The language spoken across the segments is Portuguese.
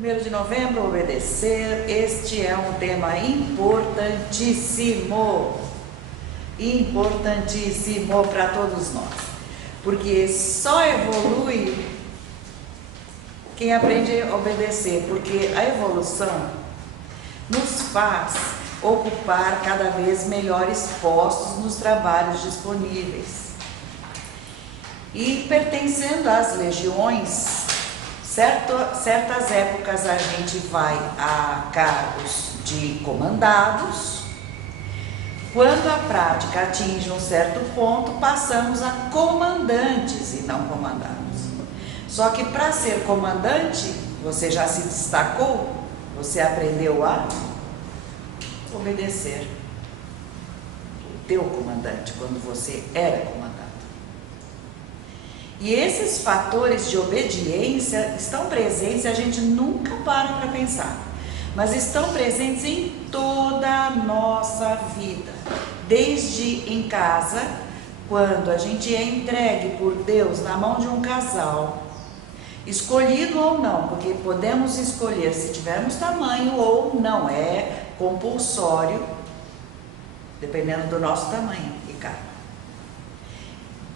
1º de novembro, obedecer. Este é um tema importantíssimo, importantíssimo para todos nós, porque só evolui quem aprende a obedecer, porque a evolução nos faz ocupar cada vez melhores postos nos trabalhos disponíveis. E pertencendo às legiões, certas épocas a gente vai a cargos de comandados. Quando a prática atinge um certo ponto, passamos a comandantes e não comandados. Só que para ser comandante, você já se destacou, você aprendeu a obedecer o teu comandante quando você era comandante. E esses fatores de obediência estão presentes, a gente nunca para pensar, mas estão presentes em toda a nossa vida, desde em casa, quando a gente é entregue por Deus na mão de um casal, escolhido ou não, porque podemos escolher se tivermos tamanho ou não, é compulsório, dependendo do nosso tamanho e cargo.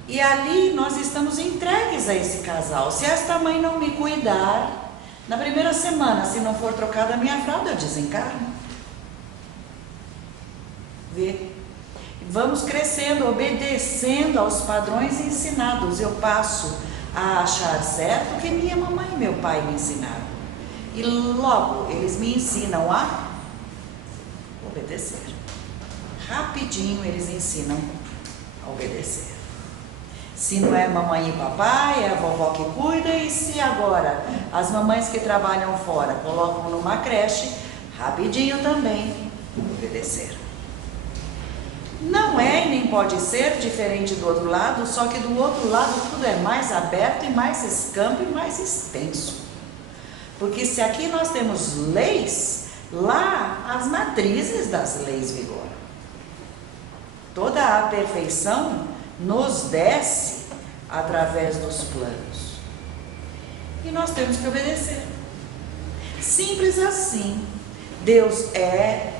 E ali nós estamos entregues a esse casal. Se esta mãe não me cuidar, na primeira semana, se não for trocada a minha fralda, eu desencarno. Vê? Vamos crescendo, obedecendo aos padrões ensinados. Eu passo a achar certo o que minha mamãe e meu pai me ensinaram. E logo eles me ensinam a obedecer. Rapidinho eles ensinam a obedecer. Se não é mamãe e papai, é a vovó que cuida, e se agora as mamães que trabalham fora colocam numa creche, rapidinho também obedecer. Não é e nem pode ser diferente do outro lado, só que do outro lado tudo é mais aberto e mais escampo e mais extenso. Porque se aqui nós temos leis, lá as matrizes das leis vigoram. Toda a perfeição nos desce através dos planos. E nós temos que obedecer. Simples assim. Deus é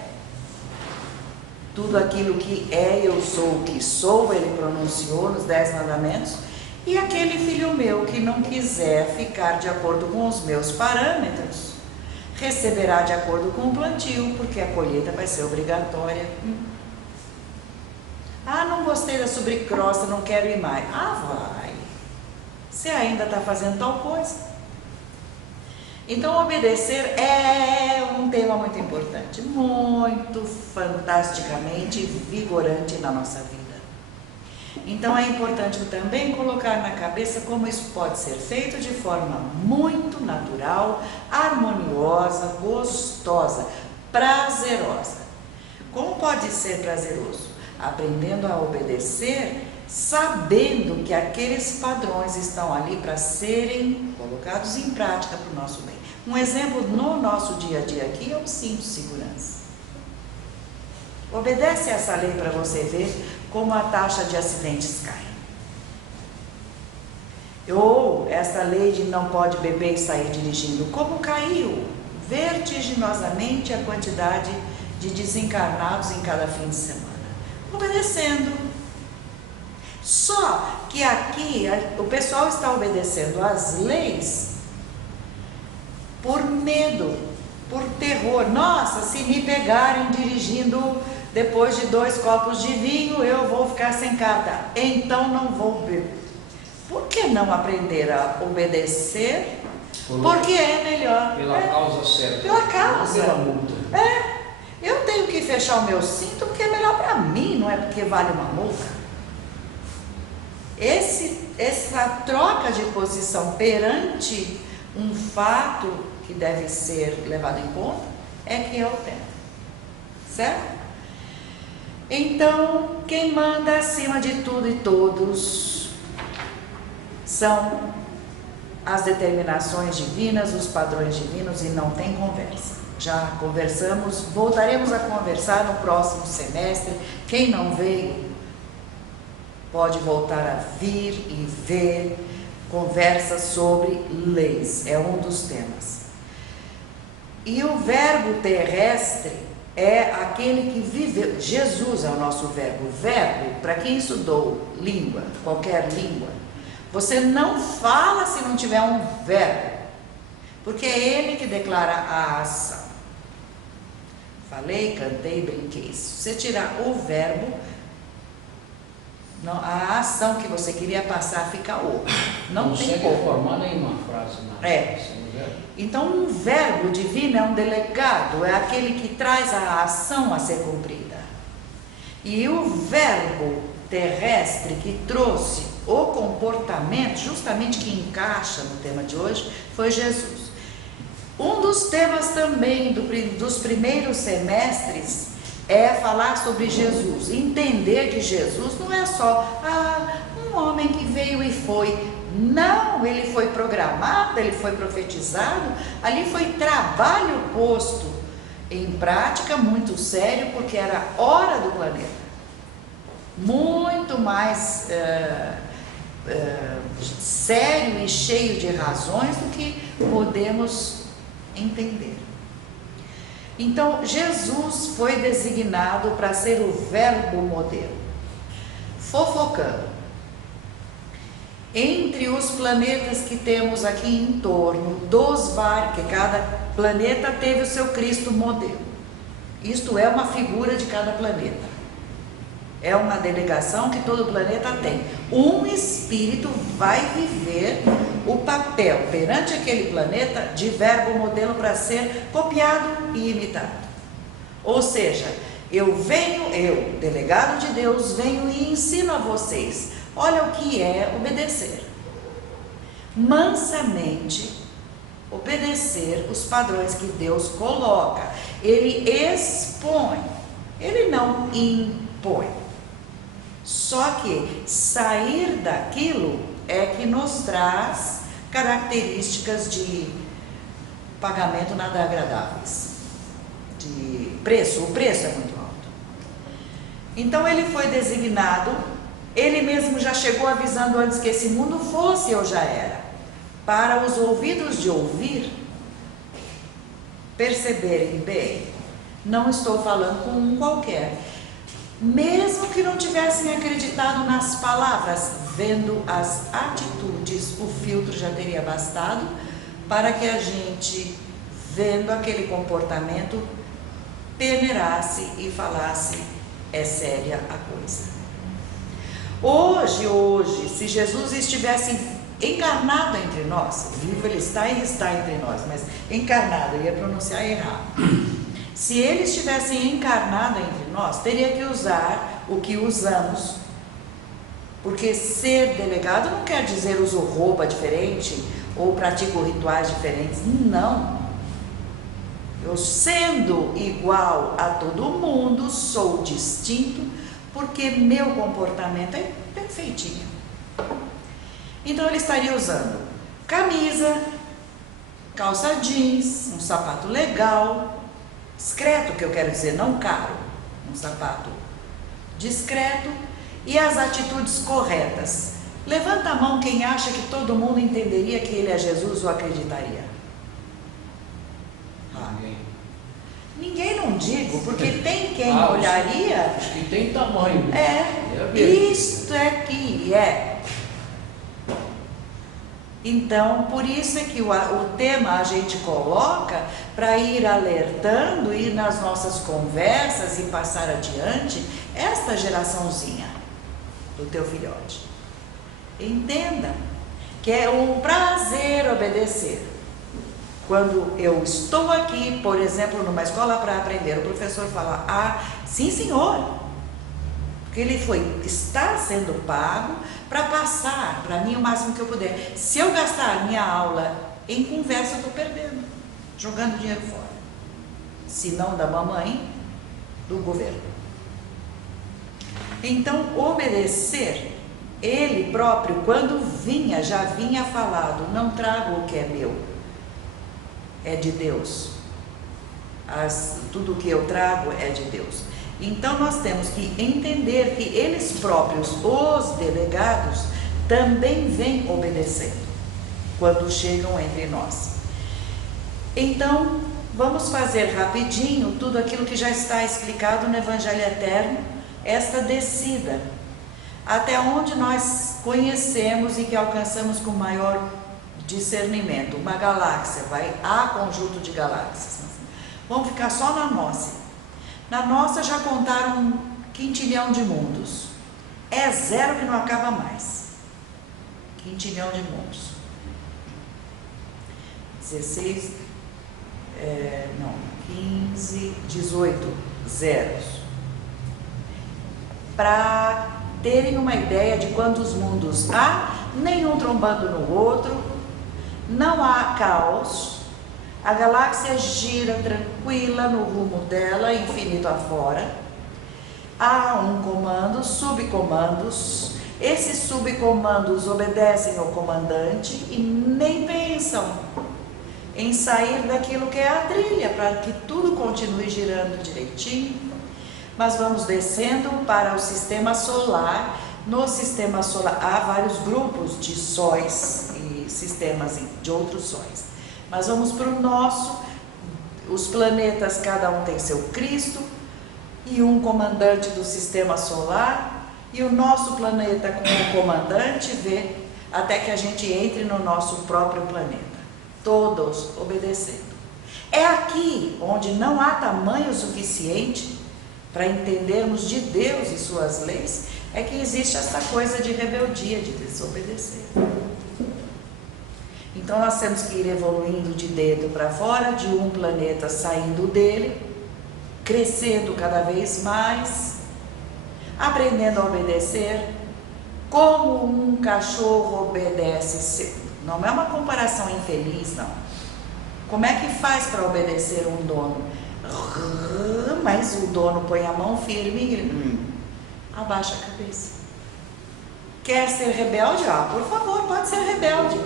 tudo aquilo que é, eu sou o que sou, ele pronunciou nos 10 mandamentos. E aquele filho meu que não quiser ficar de acordo com os meus parâmetros, receberá de acordo com o plantio, porque a colheita vai ser obrigatória. Ah, não gostei da sobrecrosta, não quero ir mais. Ah, vai. Você ainda está fazendo tal coisa. Então, obedecer é um tema muito importante, muito fantasticamente vigorante na nossa vida. Então, é importante também colocar na cabeça como isso pode ser feito de forma muito natural, harmoniosa, gostosa, prazerosa. Como pode ser prazeroso? Aprendendo a obedecer, sabendo que aqueles padrões estão ali para serem colocados em prática para o nosso bem. Um exemplo no nosso dia a dia aqui é o cinto de segurança. Obedece essa lei para você ver como a taxa de acidentes cai. Ou essa lei de não pode beber e sair dirigindo, como caiu vertiginosamente a quantidade de desencarnados em cada fim de semana. Obedecendo. Só que aqui o pessoal está obedecendo às leis por medo, por terror. Nossa, se me pegarem dirigindo depois de 2 copos de vinho, eu vou ficar sem carta, então não vou beber. Por que não aprender a obedecer? Porque é melhor. Pela causa certa. Pela causa. Não pela multa. Eu tenho que fechar o meu cinto porque é melhor para mim, não é porque vale uma multa. Essa troca de posição perante um fato que deve ser levado em conta é que é o tema. Certo? Então, quem manda acima de tudo e todos são as determinações divinas, os padrões divinos, e não tem conversa. Já conversamos, voltaremos a conversar no próximo semestre. Quem não veio, pode voltar a vir e ver conversas sobre leis, é um dos temas. E o verbo terrestre é aquele que viveu. Jesus é o nosso verbo. O verbo, para quem estudou língua, qualquer língua, você não fala se não tiver um verbo, porque é ele que declara a ação. Falei, cantei, brinquei. Se você tirar o verbo, não, a ação que você queria passar fica o. Não tem como formar nenhuma frase. Então, um verbo divino é um delegado, é aquele que traz a ação a ser cumprida. E o verbo terrestre que trouxe o comportamento, justamente que encaixa no tema de hoje, foi Jesus. Um dos temas também dos primeiros semestres é falar sobre Jesus, entender que Jesus não é só um homem que veio e foi. Não, ele foi programado, ele foi profetizado, ali foi trabalho posto em prática, muito sério, porque era a hora do planeta. Muito mais sério e cheio de razões do que podemos entender. Então, Jesus foi designado para ser o verbo modelo. Fofocando. Entre os planetas que temos aqui em torno, que cada planeta teve o seu Cristo modelo. Isto é uma figura de cada planeta. É uma delegação que todo planeta tem. Um espírito vai viver o papel perante aquele planeta de verbo modelo para ser copiado e imitado. Ou seja, eu, delegado de Deus, venho e ensino a vocês. Olha o que é obedecer. Mansamente obedecer os padrões que Deus coloca. Ele expõe, ele não impõe. Só que sair daquilo é que nos traz características de pagamento nada agradáveis. De preço, o preço é muito alto. Então ele foi designado. Ele mesmo já chegou avisando antes que esse mundo fosse, eu já era. Para os ouvidos de ouvir, perceberem bem, não estou falando com um qualquer. Mesmo que não tivessem acreditado nas palavras, vendo as atitudes, o filtro já teria bastado para que a gente, vendo aquele comportamento, peneirasse e falasse, é séria a coisa. Hoje, se Jesus estivesse encarnado entre nós, vivo ele está e está entre nós, mas encarnado, eu ia pronunciar errado. Se ele estivesse encarnado entre nós, teria que usar o que usamos, porque ser delegado não quer dizer uso roupa diferente ou pratico rituais diferentes, não. Eu, sendo igual a todo mundo, sou distinto, porque meu comportamento é perfeitinho. Então ele estaria usando camisa, calça jeans, um sapato legal, discreto, que eu quero dizer, não caro, um sapato discreto, e as atitudes corretas. Levanta a mão quem acha que todo mundo entenderia que ele é Jesus ou acreditaria. Ninguém, não digo, porque tem quem olharia. Acho que tem tamanho. Isto é que é. Então, por isso é que o tema a gente coloca para ir alertando, ir nas nossas conversas e passar adiante esta geraçãozinha do teu filhote. Entenda que é um prazer obedecer. Quando eu estou aqui, por exemplo, numa escola para aprender, o professor fala, sim senhor, porque ele está sendo pago para passar para mim o máximo que eu puder. Se eu gastar a minha aula em conversa, eu estou perdendo, jogando dinheiro fora. Se não da mamãe, do governo. Então, obedecer, ele próprio, quando vinha, já vinha falado, não trago o que é meu. É de Deus. Tudo que eu trago é de Deus. Então nós temos que entender que eles próprios, os delegados, também vêm obedecendo quando chegam entre nós. Então, Vamos fazer rapidinho tudo aquilo que já está explicado no Evangelho Eterno, esta descida, até onde nós conhecemos e que alcançamos com maior discernimento. Uma galáxia, há conjunto de galáxias. Vamos ficar só na nossa. Na nossa já contaram 1 quintilhão de mundos. É zero que não acaba mais. Quintilhão de mundos. 15, 18 zeros. Para terem uma ideia de quantos mundos há, nenhum trombando no outro, não há caos, a galáxia gira tranquila no rumo dela, infinito afora. Há um comando, subcomandos, esses subcomandos obedecem ao comandante e nem pensam em sair daquilo que é a trilha, para que tudo continue girando direitinho. Mas vamos descendo para o sistema solar. No sistema solar há vários grupos de sóis e sistemas de outros sóis. Mas vamos para o nosso. Os planetas, cada um tem seu Cristo e um comandante do sistema solar, e o nosso planeta com o comandante vê até que a gente entre no nosso próprio planeta, todos obedecendo. É aqui onde não há tamanho suficiente para entendermos de Deus e suas leis, é que existe essa coisa de rebeldia, de desobedecer. Então nós temos que ir evoluindo de dentro para fora, de um planeta saindo dele, crescendo cada vez mais, aprendendo a obedecer, como um cachorro obedece. Não é uma comparação infeliz, não. Como é que faz para obedecer um dono? Mas o dono põe a mão firme e abaixa a cabeça. Quer ser rebelde? Por favor, pode ser rebelde.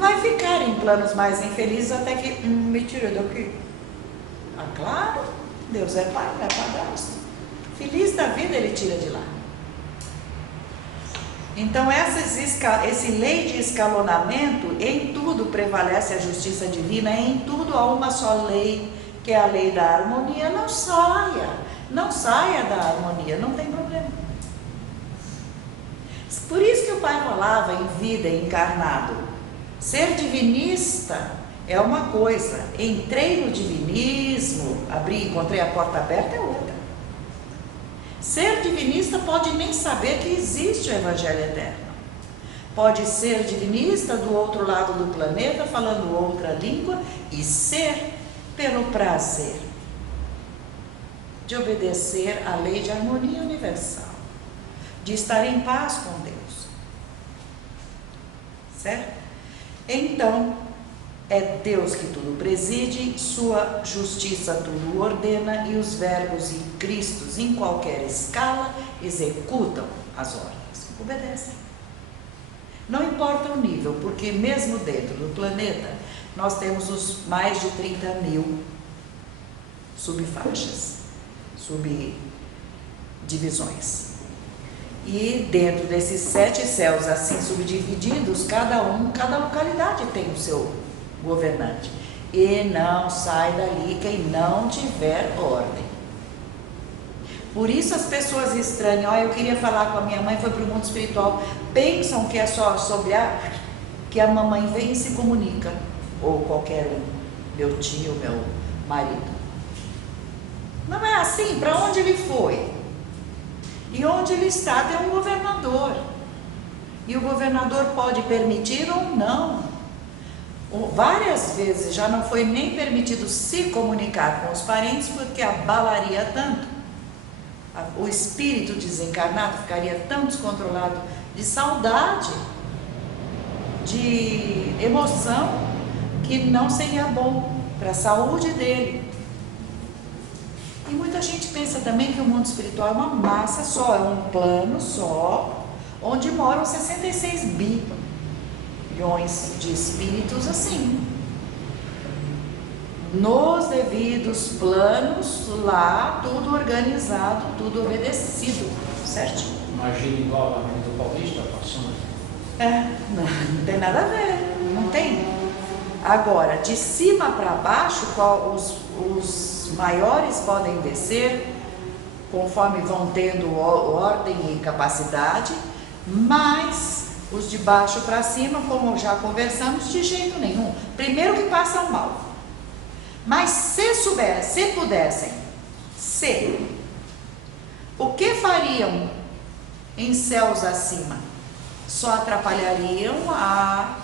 Vai ficar em planos mais infelizes até que me tira daqui. Claro, Deus é pai, é padrasto. Feliz da vida, ele tira de lá. Então esse lei de escalonamento, em tudo prevalece a justiça divina, em tudo há uma só lei, que é a lei da harmonia. Não saia da harmonia, não tem problema. Por isso que o pai falava em vida, encarnado. Ser divinista é uma coisa, entrei no divinismo, encontrei a porta aberta, é outra. Ser divinista pode nem saber que existe o Evangelho Eterno. Pode ser divinista do outro lado do planeta, falando outra língua, e ser pelo prazer de obedecer à lei de harmonia universal, de estar em paz com Deus. Certo? Então, é Deus que tudo preside, sua justiça tudo ordena, e os verbos e Cristos em qualquer escala executam as ordens, obedecem. Não importa o nível, porque mesmo dentro do planeta nós temos os mais de 30.000 subfaixas, subdivisões. E dentro desses 7 céus assim subdivididos, cada localidade tem o seu governante. E não sai dali quem não tiver ordem. Por isso as pessoas estranham. Eu queria falar com a minha mãe, foi para o mundo espiritual. Pensam que é só sobre que a mamãe vem e se comunica. Ou qualquer um, meu tio, meu marido. Não é assim. Para onde ele foi? E onde ele está tem um governador. E o governador pode permitir ou não. Várias vezes já não foi nem permitido se comunicar com os parentes, porque abalaria tanto. O espírito desencarnado ficaria tão descontrolado de saudade, de emoção, que não seria bom para a saúde dele. E muita gente pensa também que o mundo espiritual é uma massa só, é um plano só, onde moram 66 bilhões de espíritos assim. Nos devidos planos, lá, tudo organizado, tudo obedecido, certinho. Imagina igual a Avenida Paulista passando. Não tem nada a ver, não tem. Agora, de cima para baixo, os maiores podem descer, conforme vão tendo ordem e capacidade, mas os de baixo para cima, como já conversamos, de jeito nenhum. Primeiro que passam mal. Mas se pudessem, o que fariam em céus acima? Só atrapalhariam a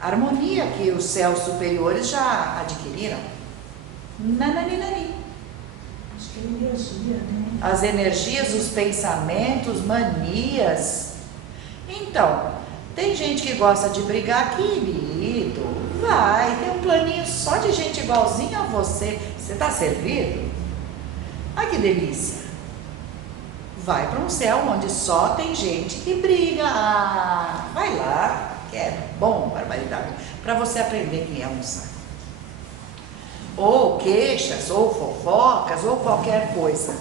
harmonia que os céus superiores já adquiriram. Nananina. Acho que é energia, né? As energias, os pensamentos, manias. Então, tem gente que gosta de brigar, querido, vai, tem um planinho só de gente igualzinha a você. Você está servido? Ai, que delícia. Vai para um céu onde só tem gente que briga. Ah, vai lá, que é bom, barbaridade, para você aprender quem é um saco. Ou queixas, ou fofocas, ou qualquer coisa.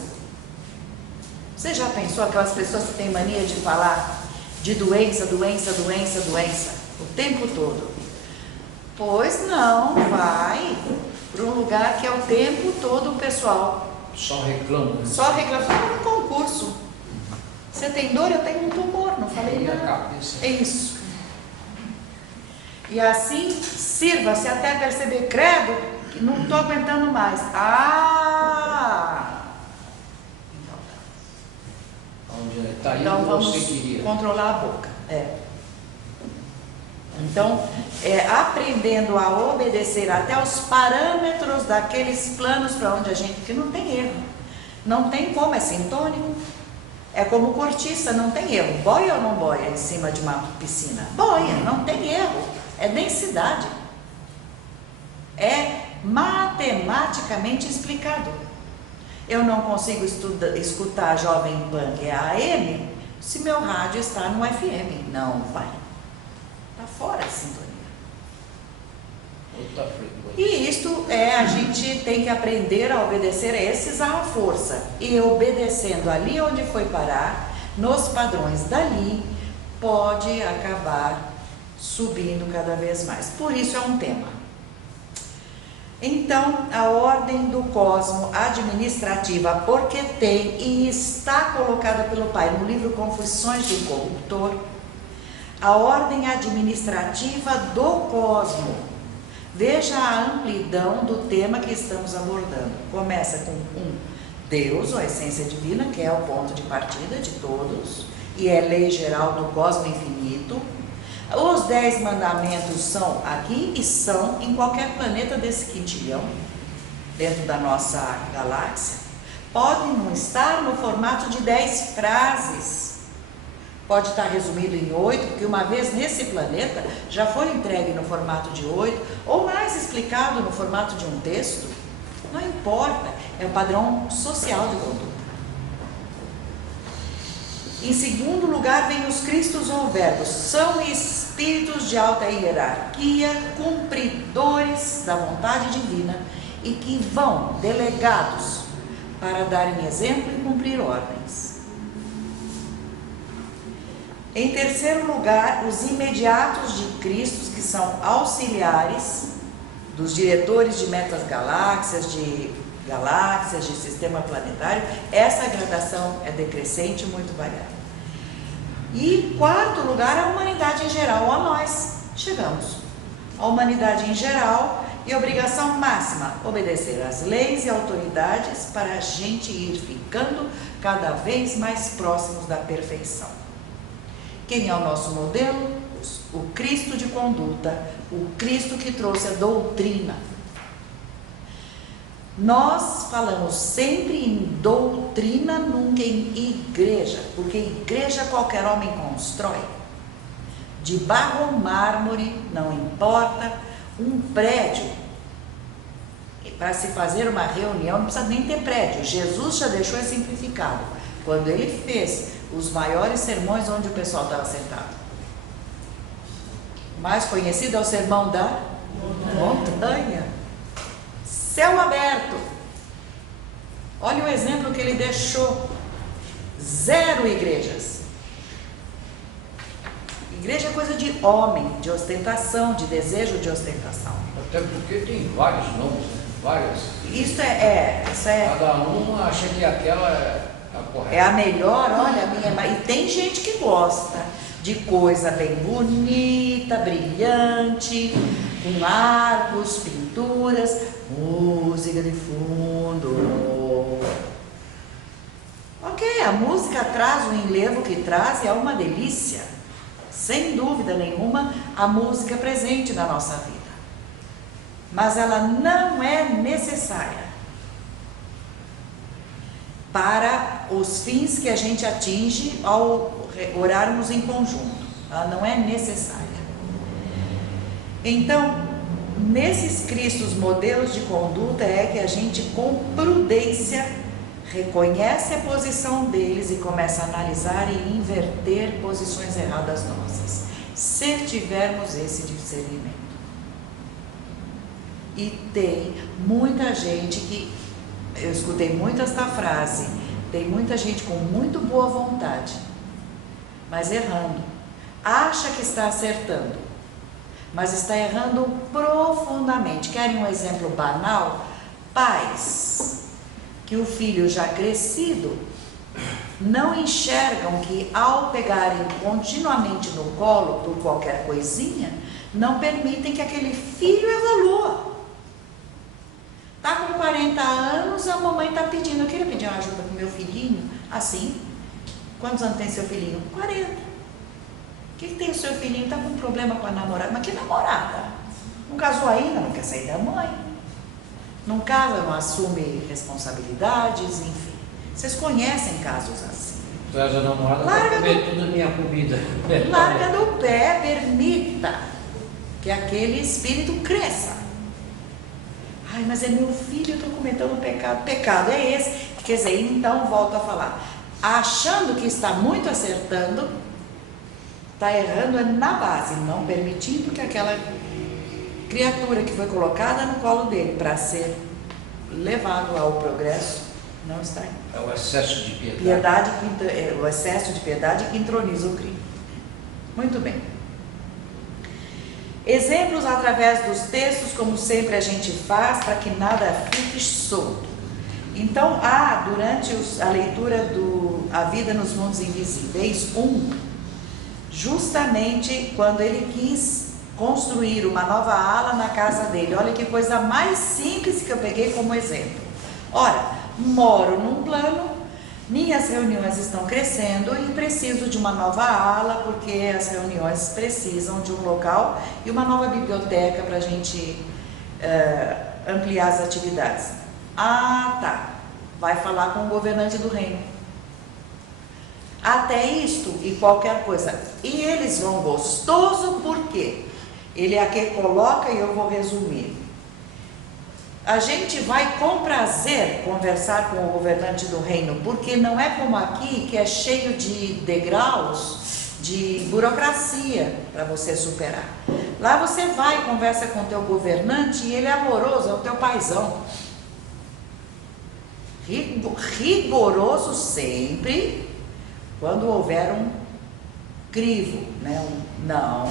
Você já pensou aquelas pessoas que têm mania de falar de doença, doença, doença, doença, o tempo todo? Pois não, vai para um lugar que é o tempo todo o pessoal Só reclama. Né? só reclamando no concurso. Você tem dor? Eu tenho um tumor, não falei E a nada. cabeça. É isso. E assim, sirva-se até perceber, credo, que não estou aguentando mais. Ah! Então tá. Onde está indo, Então vamos você queria. controlar a boca. Então, aprendendo a obedecer até os parâmetros daqueles planos para onde a gente... que não tem erro. Não tem como, é sintônico. É como cortiça, não tem erro. Boia ou não boia em cima de uma piscina? Boia, não tem erro. É densidade. É matematicamente explicado. Eu não consigo escutar Jovem Pan, que é a AM, se meu rádio está no FM. Não vai. Está fora de sintonia. Outra frequência. E isto a gente tem que aprender a obedecer a esses à força. E obedecendo ali onde foi parar, nos padrões dali, pode acabar subindo cada vez mais. Por isso é um tema. Então, a ordem do cosmo administrativa, porque tem e está colocada pelo Pai no livro Confissões de um Corruptor, a ordem administrativa do cosmo. Veja a amplidão do tema que estamos abordando. Começa com Deus, ou a essência divina, que é o ponto de partida de todos, e é lei geral do cosmo infinito. Os 10 mandamentos são aqui e são em qualquer planeta desse quintilhão, dentro da nossa galáxia. Podem não estar no formato de 10 frases. Pode estar resumido em 8, porque uma vez nesse planeta já foi entregue no formato de 8, ou mais explicado no formato de um texto. Não importa, é um padrão social de conduta. Em segundo lugar, vem os Cristos ou Verbos. São espíritos de alta hierarquia, cumpridores da vontade divina e que vão delegados para darem exemplo e cumprir ordens. Em terceiro lugar, os imediatos de Cristo, que são auxiliares dos diretores de metas galáxias, de sistema planetário. Essa gradação é decrescente, muito variável. E quarto lugar, a humanidade em geral, a nós. Chegamos. A humanidade em geral e obrigação máxima, obedecer às leis e autoridades para a gente ir ficando cada vez mais próximos da perfeição. Quem é o nosso modelo? O Cristo de conduta, o Cristo que trouxe a doutrina. Nós falamos sempre em doutrina, nunca em igreja, porque igreja qualquer homem constrói. De barro ou mármore, não importa, um prédio. E para se fazer uma reunião não precisa nem ter prédio. Jesus já deixou simplificado. Quando ele fez os maiores sermões onde o pessoal estava sentado. O mais conhecido é o sermão da montanha. Céu aberto. Olha o exemplo que ele deixou. 0 igrejas. Igreja é coisa de homem, de ostentação, de desejo de ostentação. Até porque tem vários nomes, né? Várias. Isso é. Cada um acha que aquela é a correta. É a melhor, olha, a minha. E tem gente que gosta de coisa bem bonita, brilhante, com arcos, pinturas, música de fundo. Ok, a música traz o enlevo que traz e é uma delícia. Sem dúvida nenhuma, a música é presente na nossa vida. Mas ela não é necessária para os fins que a gente atinge ao orarmos em conjunto. Ela não é necessária. Então, nesses Cristos modelos de conduta é que a gente com prudência reconhece a posição deles e começa a analisar e inverter posições erradas nossas, se tivermos esse discernimento. E tem muita gente que, eu escutei muito esta frase, tem muita gente com muito boa vontade, mas errando, acha que está acertando, mas está errando profundamente. Querem um exemplo banal? Pais que o filho já crescido não enxergam que ao pegarem continuamente no colo por qualquer coisinha, não permitem que aquele filho evolua. Tá com 40 anos, a mamãe está pedindo, eu queria pedir uma ajuda com meu filhinho, assim. Quantos anos tem seu filhinho? 40. O que tem o seu filhinho? Está com problema com a namorada. Mas que namorada? Não casou ainda, não quer sair da mãe. Não casa, não assume responsabilidades, enfim. Vocês conhecem casos assim. Traz a namorada para comer toda a minha comida. Larga do pé, permita que aquele espírito cresça. Ai, mas é meu filho, eu estou cometendo um pecado. Pecado é esse. Quer dizer, então volto a falar. Achando que está muito acertando, está errando na base, não permitindo que aquela criatura que foi colocada no colo dele para ser levado ao progresso, não está indo. É o excesso de piedade. O excesso de piedade que entroniza o crime. Muito bem. Exemplos através dos textos, como sempre a gente faz, para que nada fique solto. Então, durante a leitura do A Vida nos Mundos Invisíveis 1, justamente quando ele quis construir uma nova ala na casa dele, olha que coisa mais simples que eu peguei como exemplo. Ora, moro num plano, minhas reuniões estão crescendo e preciso de uma nova ala, porque as reuniões precisam de um local e uma nova biblioteca para a gente ampliar as atividades. Tá. Vai falar com o governante do reino. Até isto e qualquer coisa. E eles vão gostoso por quê? Ele aqui coloca e eu vou resumir. A gente vai com prazer conversar com o governante do reino, porque não é como aqui, que é cheio de degraus, de burocracia para você superar. Lá você vai, conversa com o teu governante e ele é amoroso, é o teu paizão. Rigoroso sempre, quando houver um crivo, né? Não.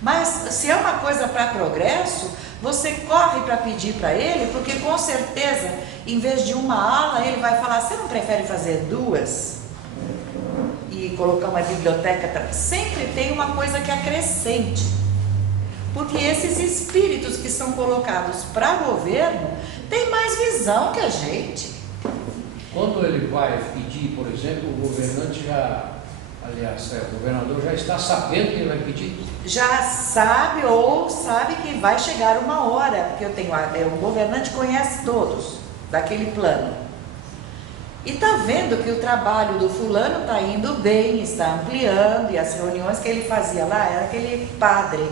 Mas se é uma coisa para progresso, você corre para pedir para ele, porque com certeza, em vez de uma ala, ele vai falar, você não prefere fazer duas? E colocar uma biblioteca? Sempre tem uma coisa que acrescente. Porque esses espíritos que são colocados para governo, têm mais visão que a gente. Quando ele vai pedir, por exemplo, o governante o governador já está sabendo que ele vai pedir? Já sabe ou sabe que vai chegar uma hora, porque o governante conhece todos daquele plano. E está vendo que o trabalho do fulano está indo bem, está ampliando, e as reuniões que ele fazia lá, era aquele padre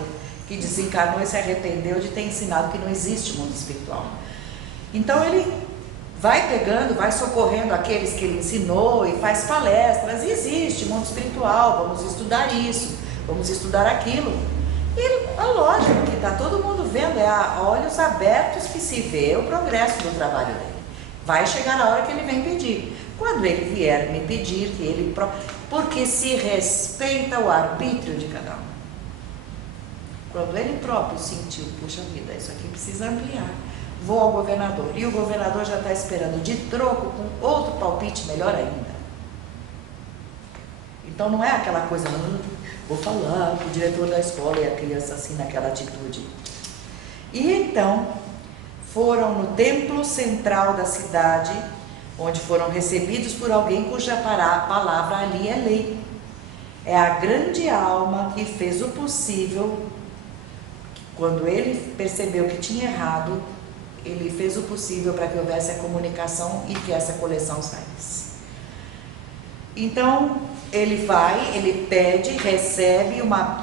que desencarnou e se arrependeu de ter ensinado que não existe mundo espiritual. Então ele vai pegando, vai socorrendo aqueles que ele ensinou e faz palestras. Existe mundo espiritual, vamos estudar isso, vamos estudar aquilo. E a lógica que está todo mundo vendo é a olhos abertos que se vê o progresso do trabalho dele. Vai chegar a hora que ele vem pedir. Quando ele vier me pedir, que ele porque se respeita o arbítrio de cada um. Quando ele próprio sentiu, puxa vida, isso aqui precisa ampliar, vou ao governador, e o governador já está esperando de troco com outro palpite melhor ainda. Então não é aquela coisa, vou falar para o diretor da escola e a criança assim naquela atitude. E então foram no templo central da cidade, onde foram recebidos por alguém cuja palavra ali é lei. É a grande alma que fez o possível. Quando ele percebeu que tinha errado, ele fez o possível para que houvesse a comunicação e que essa coleção saísse. Então, ele vai, ele pede, recebe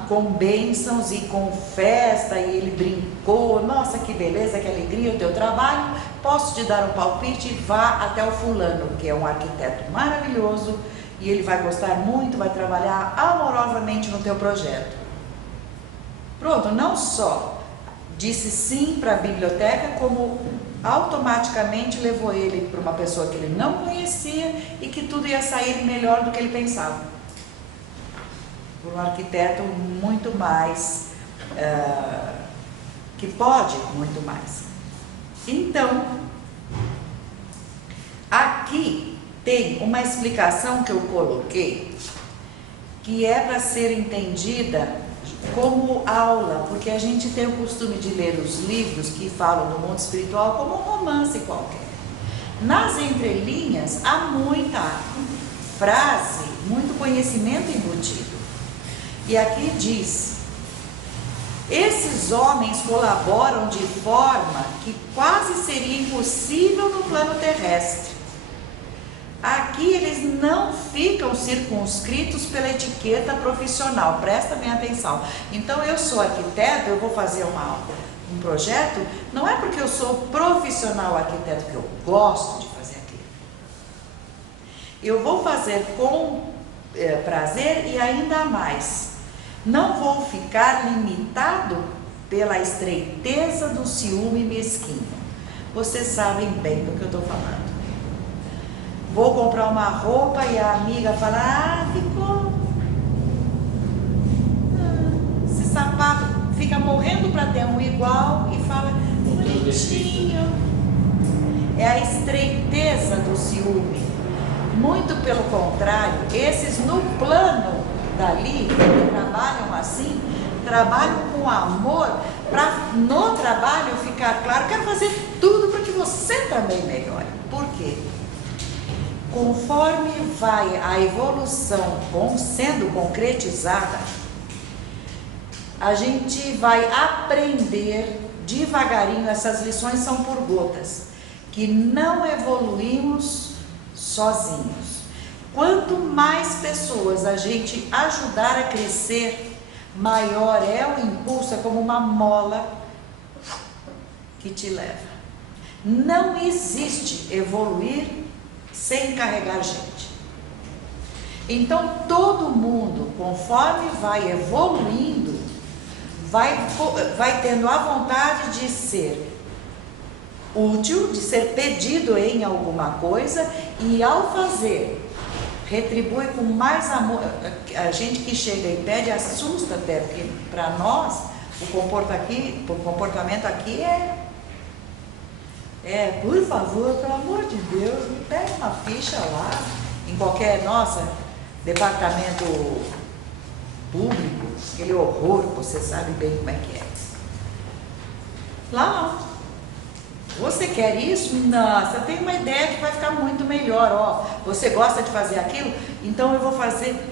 com bênçãos e com festa, e ele brincou, nossa, que beleza, que alegria o teu trabalho, posso te dar um palpite? Vá até o fulano, que é um arquiteto maravilhoso, e ele vai gostar muito, vai trabalhar amorosamente no teu projeto. Pronto, não só disse sim para a biblioteca, como automaticamente levou ele para uma pessoa que ele não conhecia e que tudo ia sair melhor do que ele pensava. Por um arquiteto muito mais, que pode muito mais. Então, aqui tem uma explicação que eu coloquei, que é para ser entendida como aula, porque a gente tem o costume de ler os livros que falam do mundo espiritual como um romance qualquer. Nas entrelinhas há muita frase, muito conhecimento embutido. E aqui diz: esses homens colaboram de forma que quase seria impossível no plano terrestre. Aqui eles não ficam circunscritos pela etiqueta profissional, presta bem atenção. Então eu sou arquiteto, eu vou fazer um projeto, não é porque eu sou profissional arquiteto que eu gosto de fazer aquilo. Eu vou fazer com prazer e ainda mais. Não vou ficar limitado pela estreiteza do ciúme mesquinho. Vocês sabem bem do que eu estou falando. Vou comprar uma roupa e a amiga fala, ficou... esse sapato, fica morrendo para ter um igual e fala, bonitinho. É a estreiteza do ciúme. Muito pelo contrário, esses no plano dali, que trabalham assim, trabalham com amor, para no trabalho ficar claro, quero fazer tudo para que você também melhore. Por quê? Conforme vai a evolução sendo concretizada, a gente vai aprender devagarinho, essas lições são por gotas, que não evoluímos sozinhos. Quanto mais pessoas a gente ajudar a crescer, maior é o impulso, é como uma mola que te leva. Não existe evoluir sem carregar gente. Então todo mundo, conforme vai evoluindo, vai tendo a vontade de ser útil, de ser pedido em alguma coisa, e ao fazer, retribui com mais amor. A gente que chega e pede assusta até, porque para nós o comportamento aqui por favor, pelo amor de Deus, me pega uma ficha lá, em qualquer, departamento público, aquele horror, você sabe bem como é que é. Lá não. Você quer isso? Nossa, tem uma ideia que vai ficar muito melhor, ó. Você gosta de fazer aquilo? Então eu vou fazer.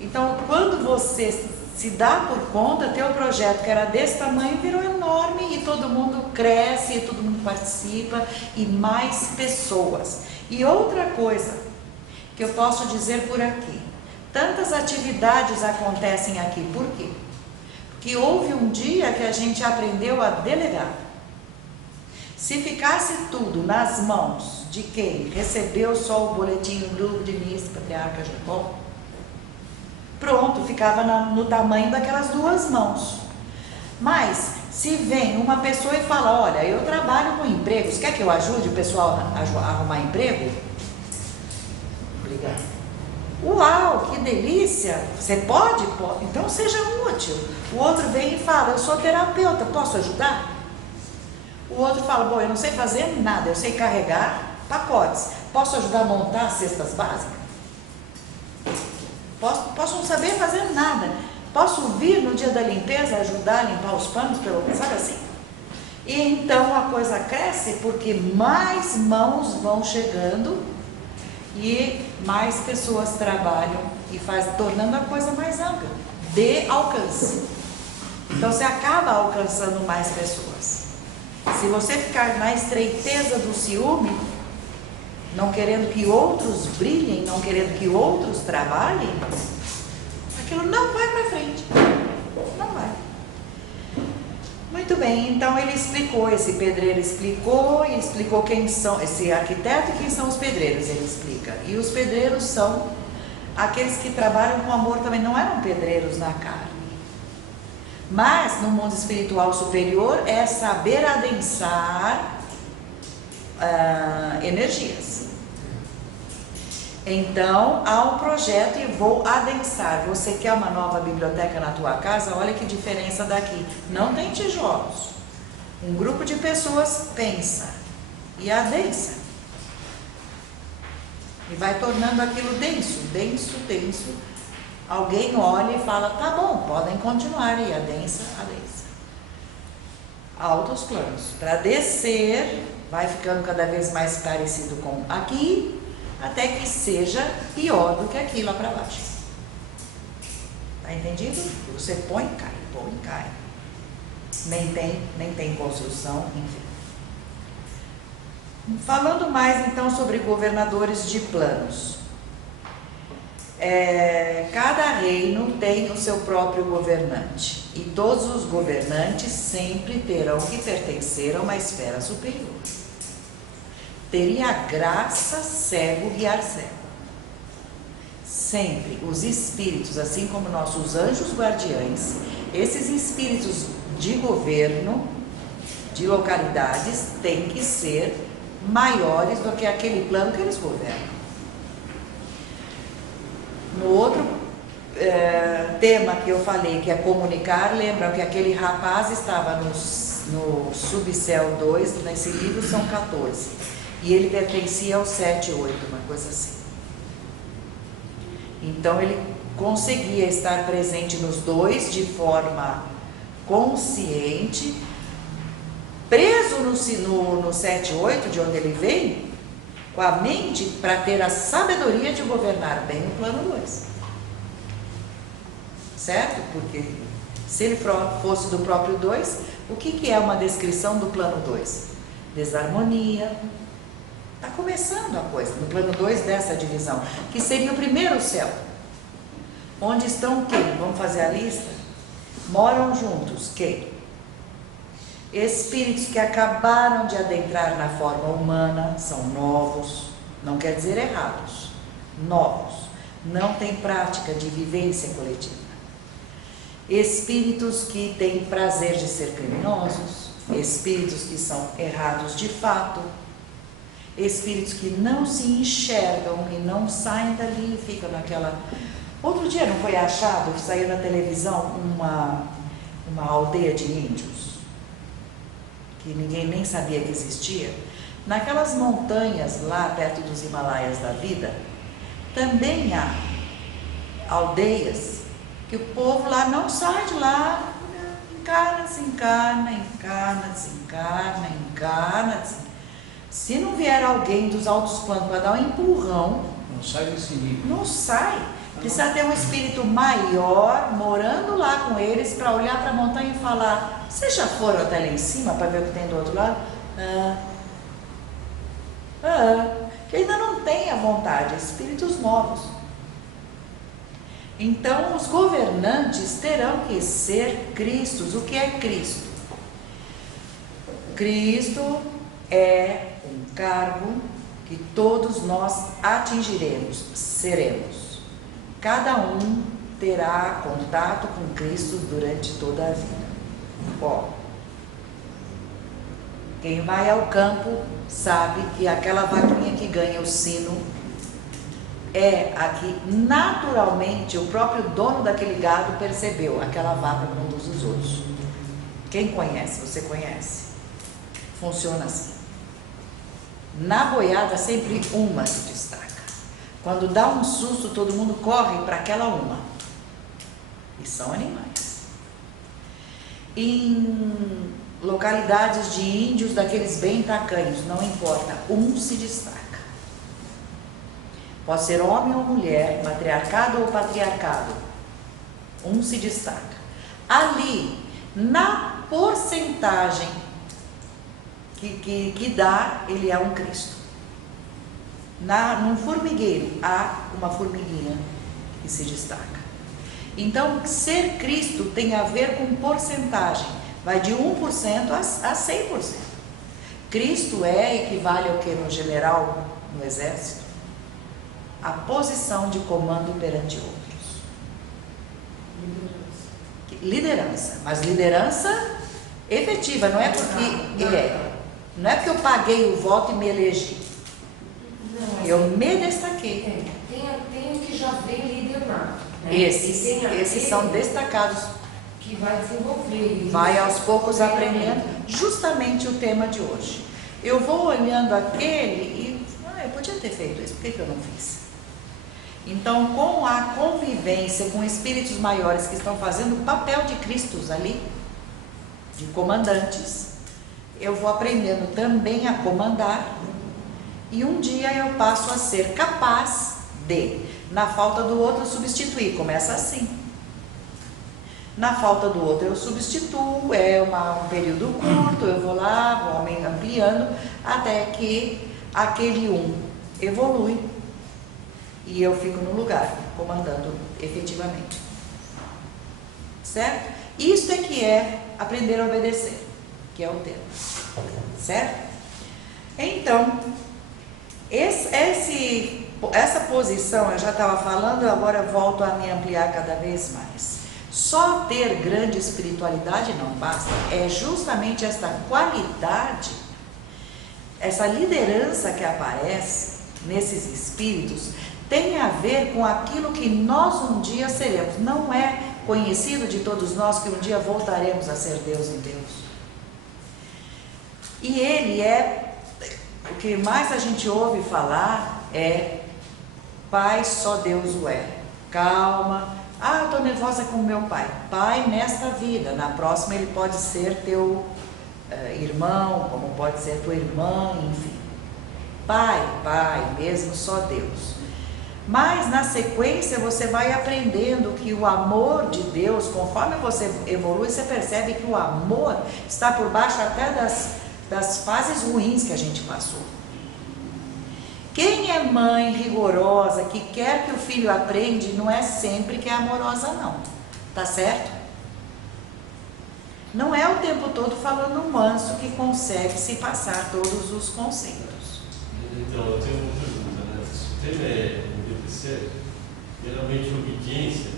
Então, quando você se dá por conta, teu projeto que era desse tamanho virou enorme e todo mundo cresce, e todo mundo participa e mais pessoas. E outra coisa que eu posso dizer por aqui, tantas atividades acontecem aqui, por quê? Porque houve um dia que a gente aprendeu a delegar. Se ficasse tudo nas mãos de quem recebeu só o boletim do grupo de Nice, Patriarca Jacó, pronto, ficava no tamanho daquelas duas mãos. Mas, se vem uma pessoa e fala, olha, eu trabalho com empregos, quer que eu ajude o pessoal a arrumar emprego? Obrigada. Uau, que delícia! Você pode? Pode. Então seja útil. O outro vem e fala, eu sou terapeuta, posso ajudar? O outro fala, bom, eu não sei fazer nada, eu sei carregar pacotes. Posso ajudar a montar cestas básicas? Posso não saber fazer nada. Posso vir no dia da limpeza ajudar a limpar os panos, pelo menos, sabe assim? E então a coisa cresce porque mais mãos vão chegando e mais pessoas trabalham e tornando a coisa mais ampla, de alcance. Então você acaba alcançando mais pessoas. Se você ficar na estreiteza do ciúme, não querendo que outros brilhem, não querendo que outros trabalhem, aquilo não vai para frente. Não vai. Muito bem, então ele explicou, esse pedreiro explicou e explicou quem são, esse arquiteto e quem são os pedreiros, ele explica. E os pedreiros são aqueles que trabalham com amor também, não eram pedreiros na carne. Mas no mundo espiritual superior é saber adensar energias. Então há um projeto e vou adensar. Você quer uma nova biblioteca na tua casa? Olha que diferença daqui. Não tem tijolos. Um grupo de pessoas pensa e adensa. E vai tornando aquilo denso, denso, denso. Alguém olha e fala, tá bom, podem continuar. E adensa, adensa. Altos planos. Para descer, vai ficando cada vez mais parecido com aqui, até que seja pior do que aqui lá para baixo. Tá entendido? Você põe, cai. Nem tem construção, enfim. Falando mais então sobre governadores de planos. Cada reino tem o seu próprio governante. E todos os governantes sempre terão que pertencer a uma esfera superior. Teria graça cego guiar cego. Sempre os espíritos, assim como nossos anjos guardiães, esses espíritos de governo, de localidades, têm que ser maiores do que aquele plano que eles governam. No outro tema que eu falei, que é comunicar, lembram que aquele rapaz estava no Subcéu 2, nesse livro são 14. E ele pertencia ao 7, 8, uma coisa assim. Então ele conseguia estar presente nos dois de forma consciente, preso no 7, 8, de onde ele vem, com a mente para ter a sabedoria de governar bem o plano 2. Certo? Porque se ele fosse do próprio 2, o que é uma descrição do plano 2? Desarmonia. Está começando a coisa, no plano 2 dessa divisão, que seria o primeiro céu. Onde estão quem? Vamos fazer a lista? Moram juntos quem? Espíritos que acabaram de adentrar na forma humana, são novos, não quer dizer errados, novos, não tem prática de vivência coletiva. Espíritos que têm prazer de ser criminosos, espíritos que são errados de fato, espíritos que não se enxergam e não saem dali e ficam naquela... Outro dia não foi achado, saiu na televisão uma aldeia de índios, que ninguém nem sabia que existia. Naquelas montanhas lá perto dos Himalaias da vida, também há aldeias que o povo lá não sai de lá, encarna, desencarna. Se não vier alguém dos altos planos para dar um empurrão, não sai desse nível. Não sai. Precisa ter um espírito maior morando lá com eles para olhar para a montanha e falar: vocês já foram até lá em cima para ver o que tem do outro lado? Que ainda não tem a vontade, espíritos novos. Então os governantes terão que ser Cristos. O que é Cristo? Cristo é um cargo que todos nós atingiremos, seremos. Cada um terá contato com Cristo durante toda a vida. Quem vai ao campo sabe que aquela vaquinha que ganha o sino é a que naturalmente o próprio dono daquele gado percebeu. Aquela vaca conduz os outros. Quem conhece? Você conhece? Funciona assim. Na boiada sempre uma se destaca. Quando dá um susto, todo mundo corre para aquela uma. E são animais. Em localidades de índios, daqueles bem tacanhos, não importa, um se destaca. Pode ser homem ou mulher, matriarcado ou patriarcado, um se destaca. Ali, na porcentagem que dá, ele é um Cristo. Num formigueiro, há uma formiguinha que se destaca. Então, ser Cristo tem a ver com porcentagem, vai de 1% a 100%. Cristo equivale ao que no general, no exército? A posição de comando perante outros. Liderança, mas liderança efetiva, não é porque eu paguei o voto e me elegi. Eu me destaquei. Tem o que já vem liderado. Né? Esses são destacados. Que vai desenvolver. Vai aos poucos aprendendo justamente o tema de hoje. Eu vou olhando aquele e eu podia ter feito isso, por que eu não fiz? Então, com a convivência com espíritos maiores que estão fazendo o papel de Cristos ali, de comandantes, eu vou aprendendo também a comandar, e um dia eu passo a ser capaz de, na falta do outro, substituir. Começa assim. Na falta do outro eu substituo, um período curto, eu vou lá, vou ampliando, até que aquele evolui e eu fico no lugar, comandando efetivamente. Certo? Isso é que é aprender a obedecer, que é o tema. Certo? Então, essa posição, eu já estava falando, agora eu volto a me ampliar cada vez mais. Só ter grande espiritualidade não basta, é justamente esta qualidade, essa liderança que aparece nesses espíritos, tem a ver com aquilo que nós um dia seremos. Não é conhecido de todos nós que um dia voltaremos a ser Deus em Deus. E ele o que mais a gente ouve falar é: Pai, só Deus o é. Calma. Eu estou nervosa com o meu pai. Pai nesta vida, na próxima ele pode ser teu irmão, como pode ser tua irmã, enfim. Pai mesmo, só Deus. Mas na sequência você vai aprendendo que o amor de Deus, conforme você evolui, você percebe que o amor está por baixo até das fases ruins que a gente passou. Quem é mãe rigorosa, que quer que o filho aprenda, não é sempre que é amorosa não, tá certo? Não é o tempo todo falando manso que consegue se passar todos os conceitos. Então, eu tenho uma pergunta, né? Se o tema é obedecer, geralmente obediência,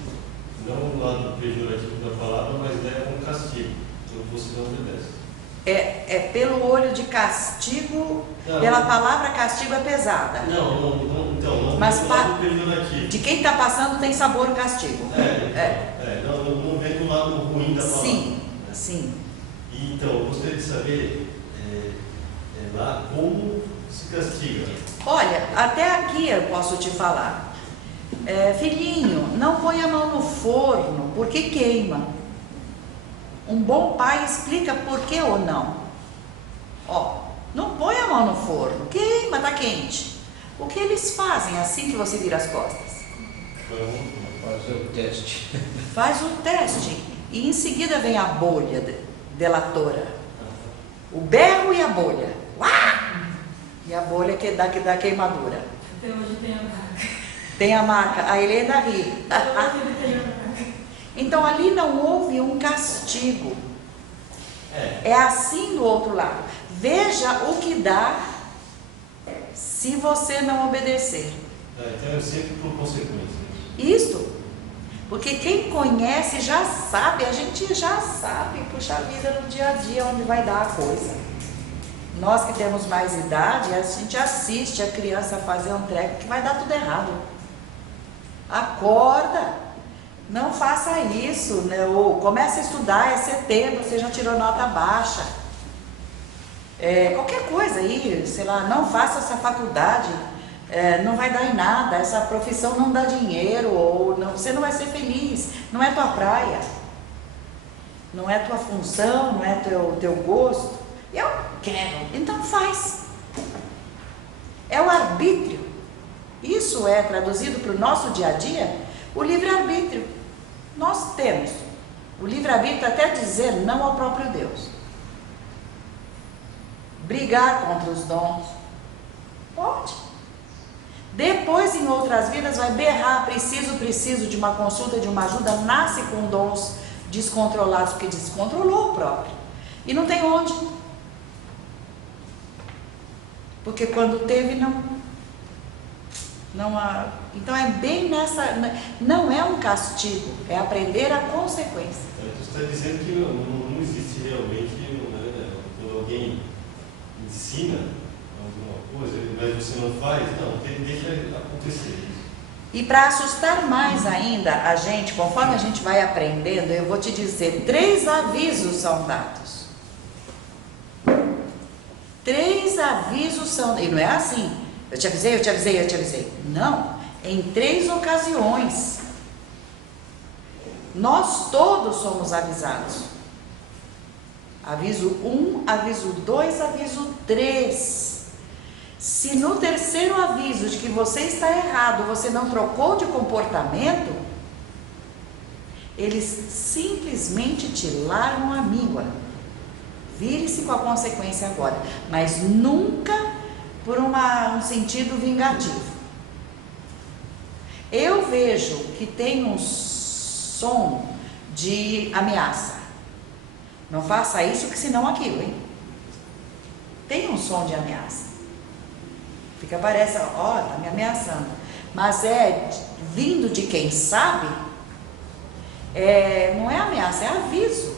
não o lado pejorativo da palavra, mas é um castigo, então você não obedece. É pelo olho de castigo, pela palavra castigo é pesada. Não, mas pejorativo. De quem está passando tem sabor o castigo. Não vem do lado ruim da palavra. Sim. E, então, eu gostaria de saber lá como se castiga. Olha, até aqui eu posso te falar. Filhinho, não põe a mão no forno, porque queima. Um bom pai explica por que ou não. Não põe a mão no forno, queima, tá quente. O que eles fazem assim que você vira as costas? Fazer o teste. Faz o teste e em seguida vem a bolha delatora. O berro e a bolha. Uá! E a bolha que dá queimadura. Até hoje tem a marca. Tem a marca, a Helena ri. Até hoje ele tem a marca. Então ali não houve um castigo. É assim do outro lado. Veja o que dá se você não obedecer. Então é sempre por consequência. Isto, porque quem conhece já sabe, a gente já sabe, puxa vida, no dia a dia onde vai dar a coisa. Nós que temos mais idade, a gente assiste a criança fazer um treco que vai dar tudo errado. Acorda. Não faça isso, né? Ou comece a estudar, é setembro, você já tirou nota baixa. Qualquer coisa aí, sei lá, não faça essa faculdade, não vai dar em nada, essa profissão não dá dinheiro, ou não, você não vai ser feliz, não é tua praia, não é tua função, não é teu gosto. Eu quero, então faz. É o arbítrio. Isso é traduzido para o nosso dia a dia, o livre-arbítrio. Nós temos o livre-arbítrio até dizer não ao próprio Deus. Brigar contra os dons. Pode. Depois, em outras vidas, vai berrar, preciso de uma consulta, de uma ajuda, nasce com dons descontrolados, porque descontrolou o próprio. E não tem onde. Porque quando teve, não há. Então é bem nessa. Não é um castigo, é aprender a consequência. Você está dizendo que não existe realmente, né, quando alguém ensina alguma coisa, mas você não faz, não, deixa acontecer. E para assustar mais ainda a gente, conforme a gente vai aprendendo, eu vou te dizer, 3 avisos são dados. 3 avisos são, e não é assim, eu te avisei. Não, em 3 ocasiões. Nós todos somos avisados. Aviso 1, aviso 2, aviso 3. Se no terceiro aviso de que você está errado, você não trocou de comportamento, eles simplesmente te largam a míngua. Vire-se com a consequência agora, mas nunca por um sentido vingativo. Eu vejo que tem um som de ameaça. Não faça isso, que senão aquilo, hein? Tem um som de ameaça. Fica parece, ó, tá me ameaçando. Mas é vindo de quem sabe, não é ameaça, é aviso.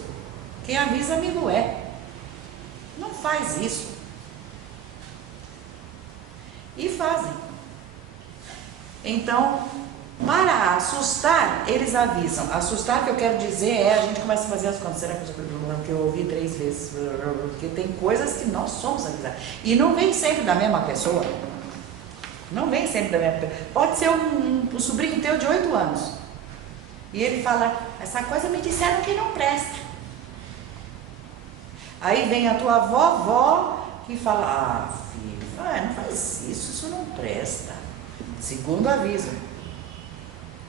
Quem avisa, amigo é. Não faz isso. E fazem. Então, para assustar, eles avisam. Assustar, que eu quero dizer, a gente começa a fazer as contas. Será que eu ouvi 3 vezes? Porque tem coisas que nós somos avisados. E não vem sempre da mesma pessoa. Não vem sempre da mesma pessoa. Pode ser um sobrinho teu de 8 anos. E ele fala, essa coisa me disseram que não presta. Aí vem a tua vovó que fala, filho, não faz isso não presta. Segundo aviso.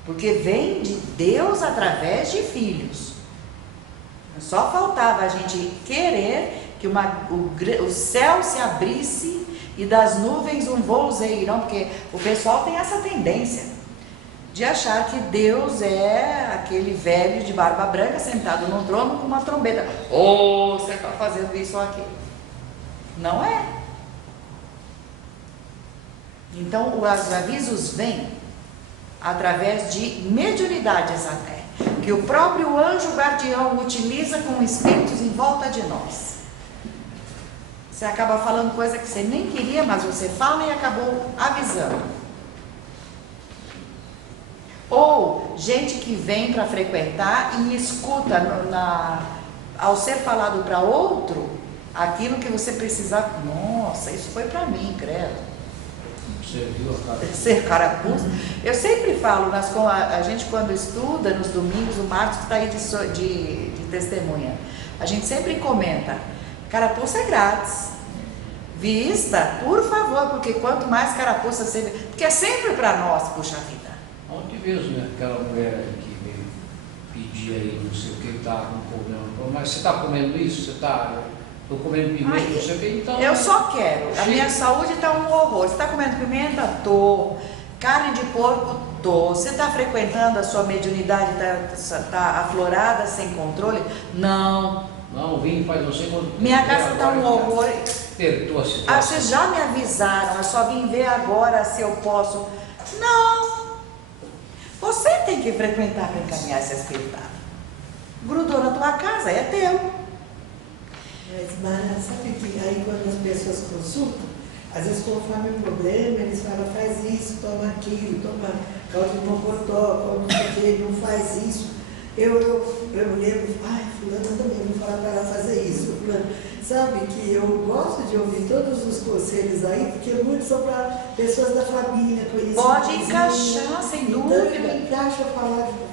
Porque vem de Deus através de filhos. Só faltava a gente querer que o céu se abrisse e das nuvens um vozeirão, porque o pessoal tem essa tendência de achar que Deus é aquele velho de barba branca sentado no trono com uma trombeta. Você está fazendo isso ou aquilo. Não é. Então, os avisos vêm através de mediunidades até, que o próprio anjo guardião utiliza com espíritos em volta de nós. Você acaba falando coisa que você nem queria, mas você fala e acabou avisando. Ou gente que vem para frequentar e escuta ao ser falado para outro aquilo que você precisava. Nossa, isso foi para mim, credo. Você viu a cara? Ser carapuça. Eu sempre falo, a gente quando estuda nos domingos, o Marcos que está aí de testemunha, a gente sempre comenta, carapuça é grátis. Vista, por favor, porque quanto mais carapuça você vê, porque é sempre para nós, puxa vida. Ontem mesmo, né, aquela mulher que veio pedir aí, não sei o que, está com problema. Mas você está comendo isso? Você está... Estou comendo pimenta, não sei o que, então... Eu só quero. A minha saúde está um horror. Você está comendo pimenta? Tô. Carne de porco? Tô. Você está frequentando a sua mediunidade? Está aflorada, sem controle? Não. Não, vim faz não sei quanto tempo. Minha casa está um horror. Apertou a situação. Vocês já me avisaram, eu só vim ver agora se eu posso. Não. Você tem que frequentar para encaminhar essa espiritada. Grudou na tua casa, é teu. Mas sabe que aí quando as pessoas consultam, às vezes conforme o problema, eles falam, faz isso, toma aquilo, toma caldo de mocotó, como não sei o quê, não faz isso. Eu lembro, ai, fulano também, vou falar para ela fazer isso. Fulano. Sabe que eu gosto de ouvir todos os conselhos aí, porque muitos são para pessoas da família, conhecidas. Pode encaixar, sem Então, dúvida. encaixa,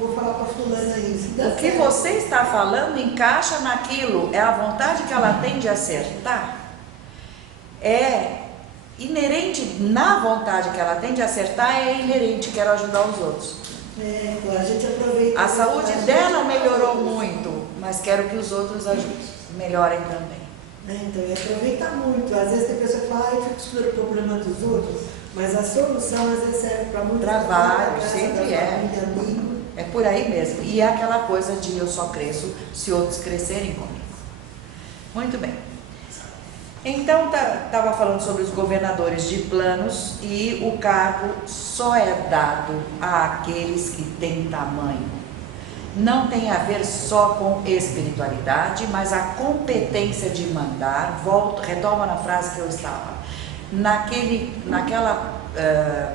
vou falar para fulana isso. O que você está falando encaixa naquilo, é a vontade que ela tem de acertar. É inerente, na vontade que ela tem de acertar, é inerente, quero ajudar os outros. Então a gente aproveita. A saúde dela melhorou muito, mas quero que os outros melhorem também. Então, aproveita muito. Às vezes tem pessoa que fala, eu fico estudando o problema dos outros, mas a solução às vezes serve para muito Trabalho, sempre é. Família, amigo. É por aí mesmo. E é aquela coisa de eu só cresço se outros crescerem comigo. Muito bem. Então, estava falando sobre os governadores de planos e o cargo só é dado àqueles que têm tamanho. Não tem a ver só com espiritualidade, mas a competência de mandar, retomo na frase que eu estava, naquela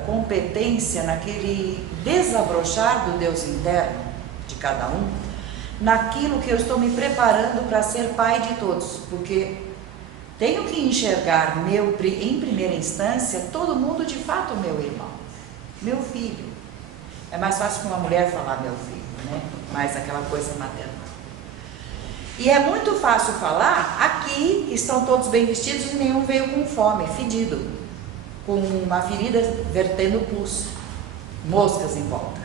competência, naquele desabrochar do Deus interno de cada um, naquilo que eu estou me preparando para ser pai de todos, porque tenho que enxergar em primeira instância todo mundo de fato meu irmão, meu filho. É mais fácil que uma mulher falar meu filho, né? Mais aquela coisa maternal. E é muito fácil falar, aqui estão todos bem vestidos e nenhum veio com fome, fedido, com uma ferida vertendo pus, moscas em volta.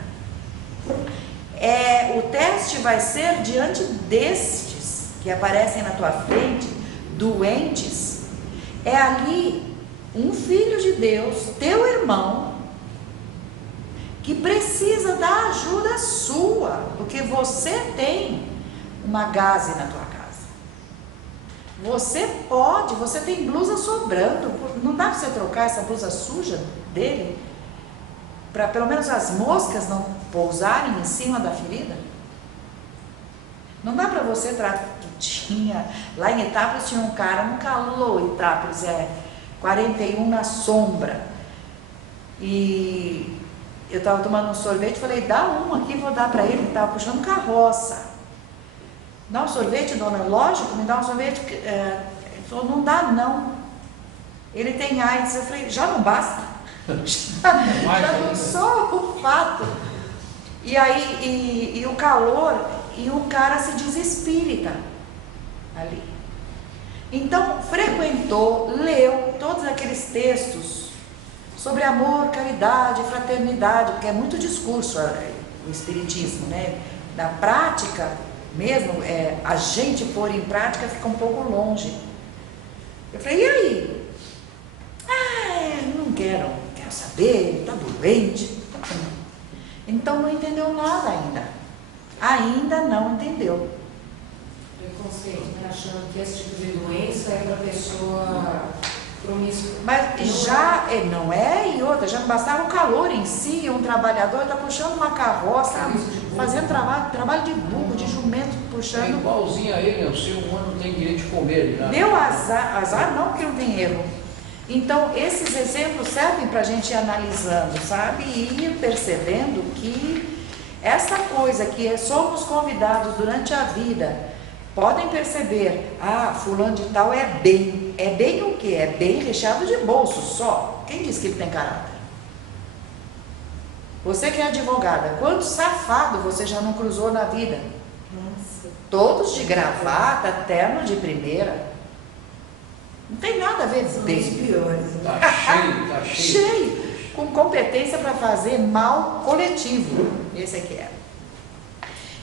O teste vai ser diante destes que aparecem na tua frente, doentes. É ali um filho de Deus, teu irmão, que precisa da ajuda sua, porque você tem uma gaze na tua casa. Você tem blusa sobrando, não dá para você trocar essa blusa suja dele, para pelo menos as moscas não pousarem em cima da ferida? Não dá para você lá em Itápolis tinha um cara no calor, Itápolis 41 na sombra, e eu estava tomando um sorvete, falei, dá um aqui, vou dar para ele, que estava puxando carroça. Dá um sorvete, dona? Lógico, me dá um sorvete. Ele falou, não dá não. Ele tem AIDS. Eu falei, já não basta? já não só o fato. E aí, e o calor, e o cara se diz espírita ali. Então, frequentou, leu todos aqueles textos sobre amor, caridade, fraternidade, porque é muito discurso o espiritismo, né? Na prática mesmo, a gente pôr em prática fica um pouco longe. Eu falei, e aí? Não quero saber, está doente. Então não entendeu nada ainda. Ainda não entendeu. Preconceito, né? Achando que esse tipo de doença é para pessoa promíscua. Mas já não é, e outra, já não bastava o calor em si, um trabalhador está puxando uma carroça, fazendo trabalho de burro, de jumento, puxando. É igualzinho a ele, o ser humano não tem direito de comer. Né? Deu azar não, porque não tem erro. Então, esses exemplos servem para a gente ir analisando, sabe? E ir percebendo que essa coisa que somos convidados durante a vida, podem perceber, fulano de tal é bem. É bem o quê? É bem recheado de bolso só. Quem disse que ele tem caráter? Você que é advogada, quanto safado você já não cruzou na vida? Nossa. Todos de gravata, terno de primeira. Não tem nada a ver São bem. os piores. Né? Tá cheio. Cheio, com competência para fazer mal coletivo. Esse aqui é.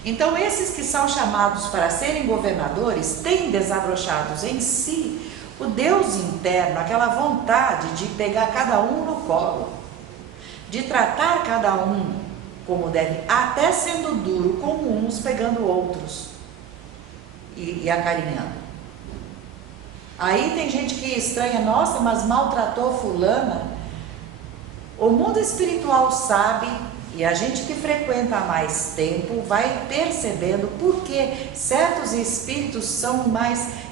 Então, esses que são chamados para serem governadores têm desabrochados em si o Deus interno, aquela vontade de pegar cada um no colo, de tratar cada um como deve, até sendo duro com uns, pegando outros e acarinhando. Aí tem gente que estranha, nossa, mas maltratou fulana. O mundo espiritual sabe, e a gente que frequenta há mais tempo vai percebendo por que certos espíritos são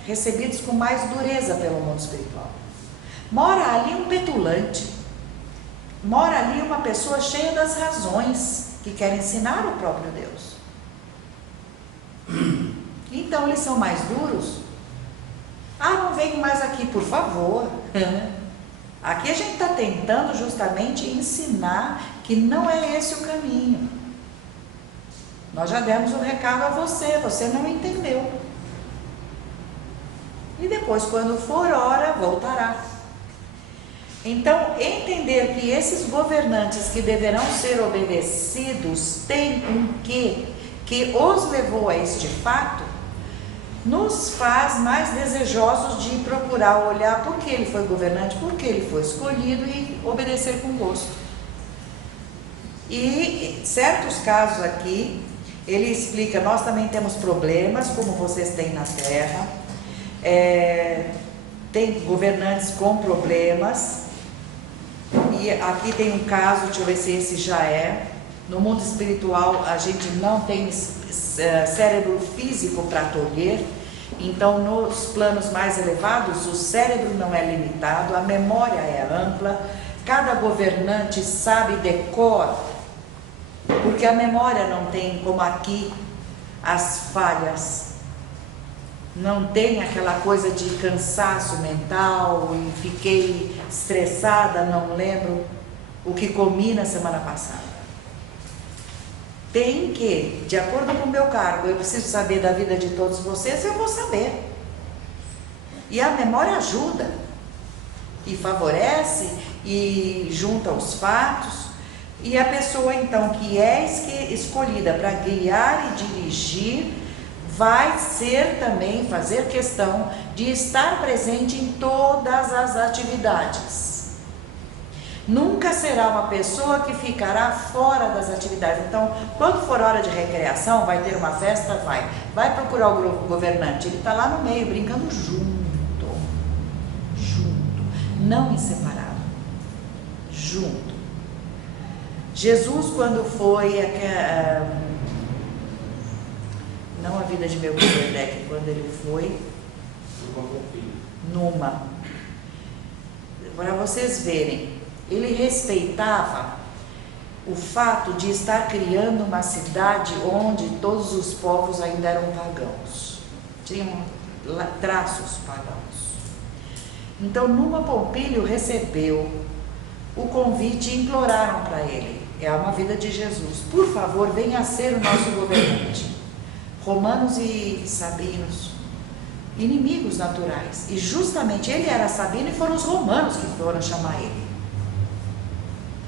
recebidos com mais dureza pelo mundo espiritual. Mora ali um petulante, mora ali uma pessoa cheia das razões, que quer ensinar o próprio Deus. Então eles são mais duros. Ah, não venho mais aqui, por favor. Aqui a gente está tentando justamente ensinar que não é esse o caminho. Nós já demos o recado a você, você não entendeu. E depois, quando for hora, voltará. Então, entender que esses governantes que deverão ser obedecidos têm um quê que os levou a este fato, nos faz mais desejosos de procurar olhar por que ele foi governante, por que ele foi escolhido e obedecer com gosto. E certos casos aqui, ele explica, nós também temos problemas, como vocês têm na terra, tem governantes com problemas, e aqui tem um caso, deixa eu ver se esse já é. No mundo espiritual a gente não tem cérebro físico para tolher, então nos planos mais elevados o cérebro não é limitado, a memória é ampla, cada governante sabe decor, porque a memória não tem como aqui as falhas, não tem aquela coisa de cansaço mental e fiquei estressada, não lembro o que comi na semana passada. Tem que, de acordo com o meu cargo, eu preciso saber da vida de todos vocês, eu vou saber. E a memória ajuda, e favorece, e junta os fatos, e a pessoa então que é escolhida para guiar e dirigir, vai ser também, fazer questão de estar presente em todas as atividades. Nunca será uma pessoa que ficará fora das atividades. Então, quando for hora de recreação, vai ter uma festa, vai procurar o governante, ele está lá no meio, brincando junto, não em separado, junto. Jesus, quando foi, não a vida de Melquisedeque, quando ele foi numa, para vocês verem, ele respeitava o fato de estar criando uma cidade onde todos os povos ainda eram pagãos, tinham traços pagãos. Então Numa Pompílio recebeu o convite e imploraram para ele, é uma vida de Jesus, por favor venha ser o nosso governante. Romanos e sabinos, inimigos naturais, e justamente ele era sabino e foram os romanos que foram chamar ele.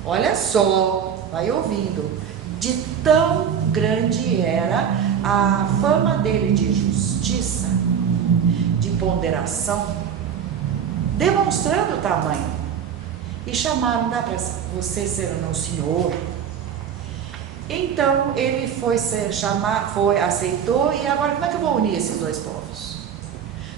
Olha só, vai ouvindo, de tão grande era a fama dele de justiça, de ponderação, demonstrando o tamanho. E chamaram, dá para você ser o meu senhor? Então ele foi aceitou, e agora como é que eu vou unir esses dois povos?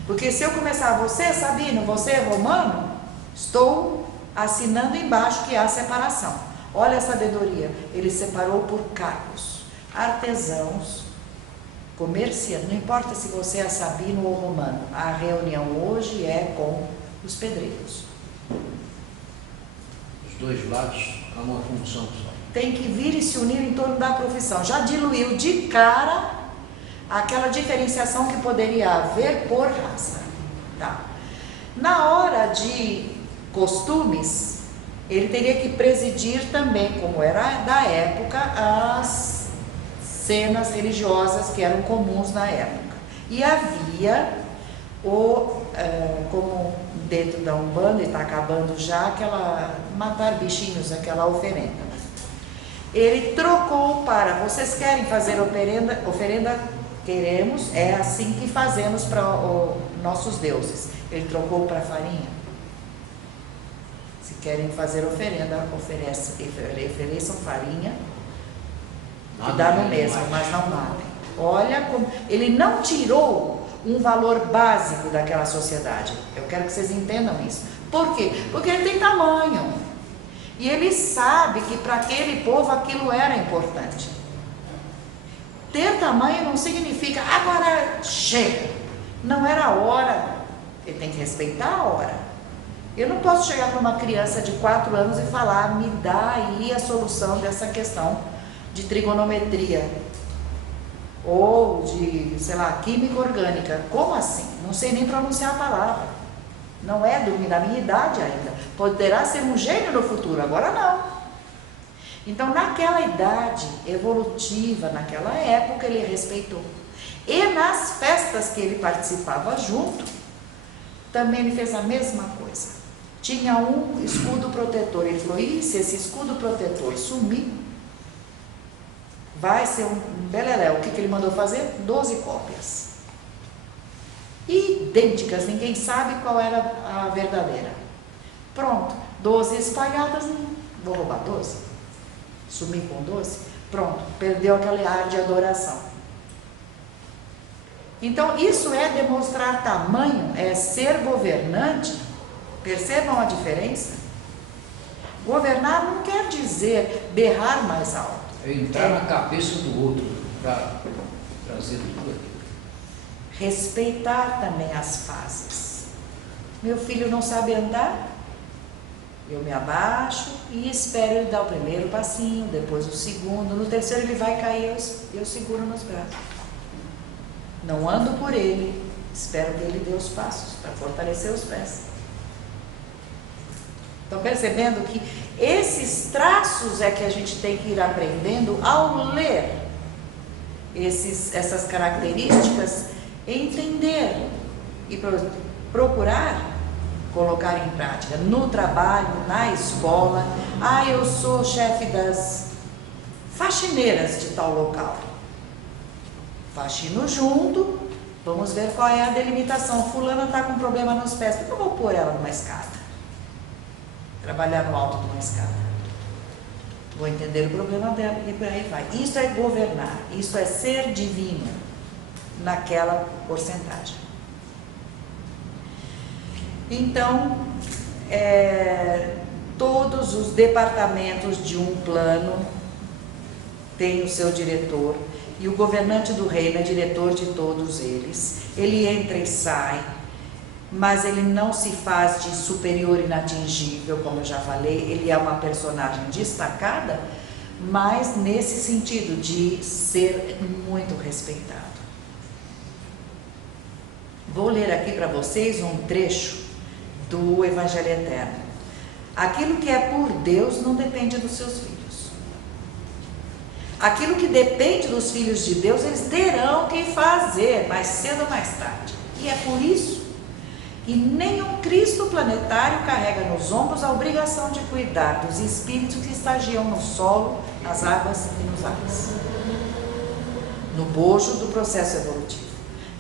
Porque se eu começar, você é sabino, você é romano, estou assinando embaixo que há separação. Olha a sabedoria, ele separou por cargos, artesãos, comerciantes, não importa se você é sabino ou romano, a reunião hoje é com os pedreiros. Os dois lados há uma função só. Tem que vir e se unir em torno da profissão. Já diluiu de cara aquela diferenciação que poderia haver por raça. Tá? Na hora de costumes, ele teria que presidir também, como era da época, as cenas religiosas que eram comuns na época. E havia, como dentro da Umbanda, e está acabando já, matar bichinhos, aquela oferenda. Ele trocou para, vocês querem fazer oferenda? Queremos, é assim que fazemos para nossos deuses. Ele trocou para farinha. Se querem fazer oferenda, ofereçam farinha, que dá no mesmo, mas não matem. Olha como ele não tirou um valor básico daquela sociedade. Eu quero que vocês entendam isso. Por quê? Porque ele tem tamanho. E ele sabe que para aquele povo aquilo era importante. Ter tamanho não significa agora chega. Não era a hora. Ele tem que respeitar a hora. Eu não posso chegar para uma criança de 4 anos e falar, me dá aí a solução dessa questão de trigonometria ou de, sei lá, química orgânica. Como assim? Não sei nem pronunciar a palavra. Não é da minha idade ainda. Poderá ser um gênio no futuro, agora não. Então, naquela idade evolutiva, naquela época, ele respeitou. E nas festas que ele participava junto, também ele fez a mesma coisa. Tinha um escudo protetor. Ele falou, e se esse escudo protetor sumir, vai ser um beleléu. O que ele mandou fazer? 12 cópias. Idênticas, ninguém sabe qual era a verdadeira. Pronto, 12 espalhadas, vou roubar 12? Sumir com 12? Pronto, perdeu aquele ar de adoração. Então, isso é demonstrar tamanho, é ser governante. Percebam a diferença? Governar não quer dizer berrar mais alto. É entrar na cabeça do outro para trazer tudo aquilo. Respeitar também as fases. Meu filho não sabe andar? Eu me abaixo e espero ele dar o primeiro passinho, depois o segundo. No terceiro ele vai cair, eu seguro nos braços. Não ando por ele, espero que ele dê os passos para fortalecer os pés. Estão percebendo que esses traços é que a gente tem que ir aprendendo ao ler essas características, entender e procurar colocar em prática no trabalho, na escola. Ah, eu sou chefe das faxineiras de tal local. Faxino junto, vamos ver qual é a delimitação. Fulana está com problema nos pés, por que eu vou pôr ela numa escada? Trabalhar no alto de uma escada. Vou entender o problema dela e por aí vai. Isso é governar, isso é ser divino naquela porcentagem. Então, todos os departamentos de um plano têm o seu diretor, e o governante do reino é diretor de todos eles. Ele entra e sai, mas ele não se faz de superior inatingível, como eu já falei. Ele é uma personagem destacada, mas nesse sentido de ser muito respeitado. Vou ler aqui para vocês um trecho do Evangelho Eterno. Aquilo que é por Deus não depende dos seus filhos. Aquilo que depende dos filhos de Deus, eles terão que fazer, mais cedo ou mais tarde. E é por isso que nenhum Cristo planetário carrega nos ombros a obrigação de cuidar dos espíritos que estagiam no solo, nas águas e nos ares, no bojo do processo evolutivo.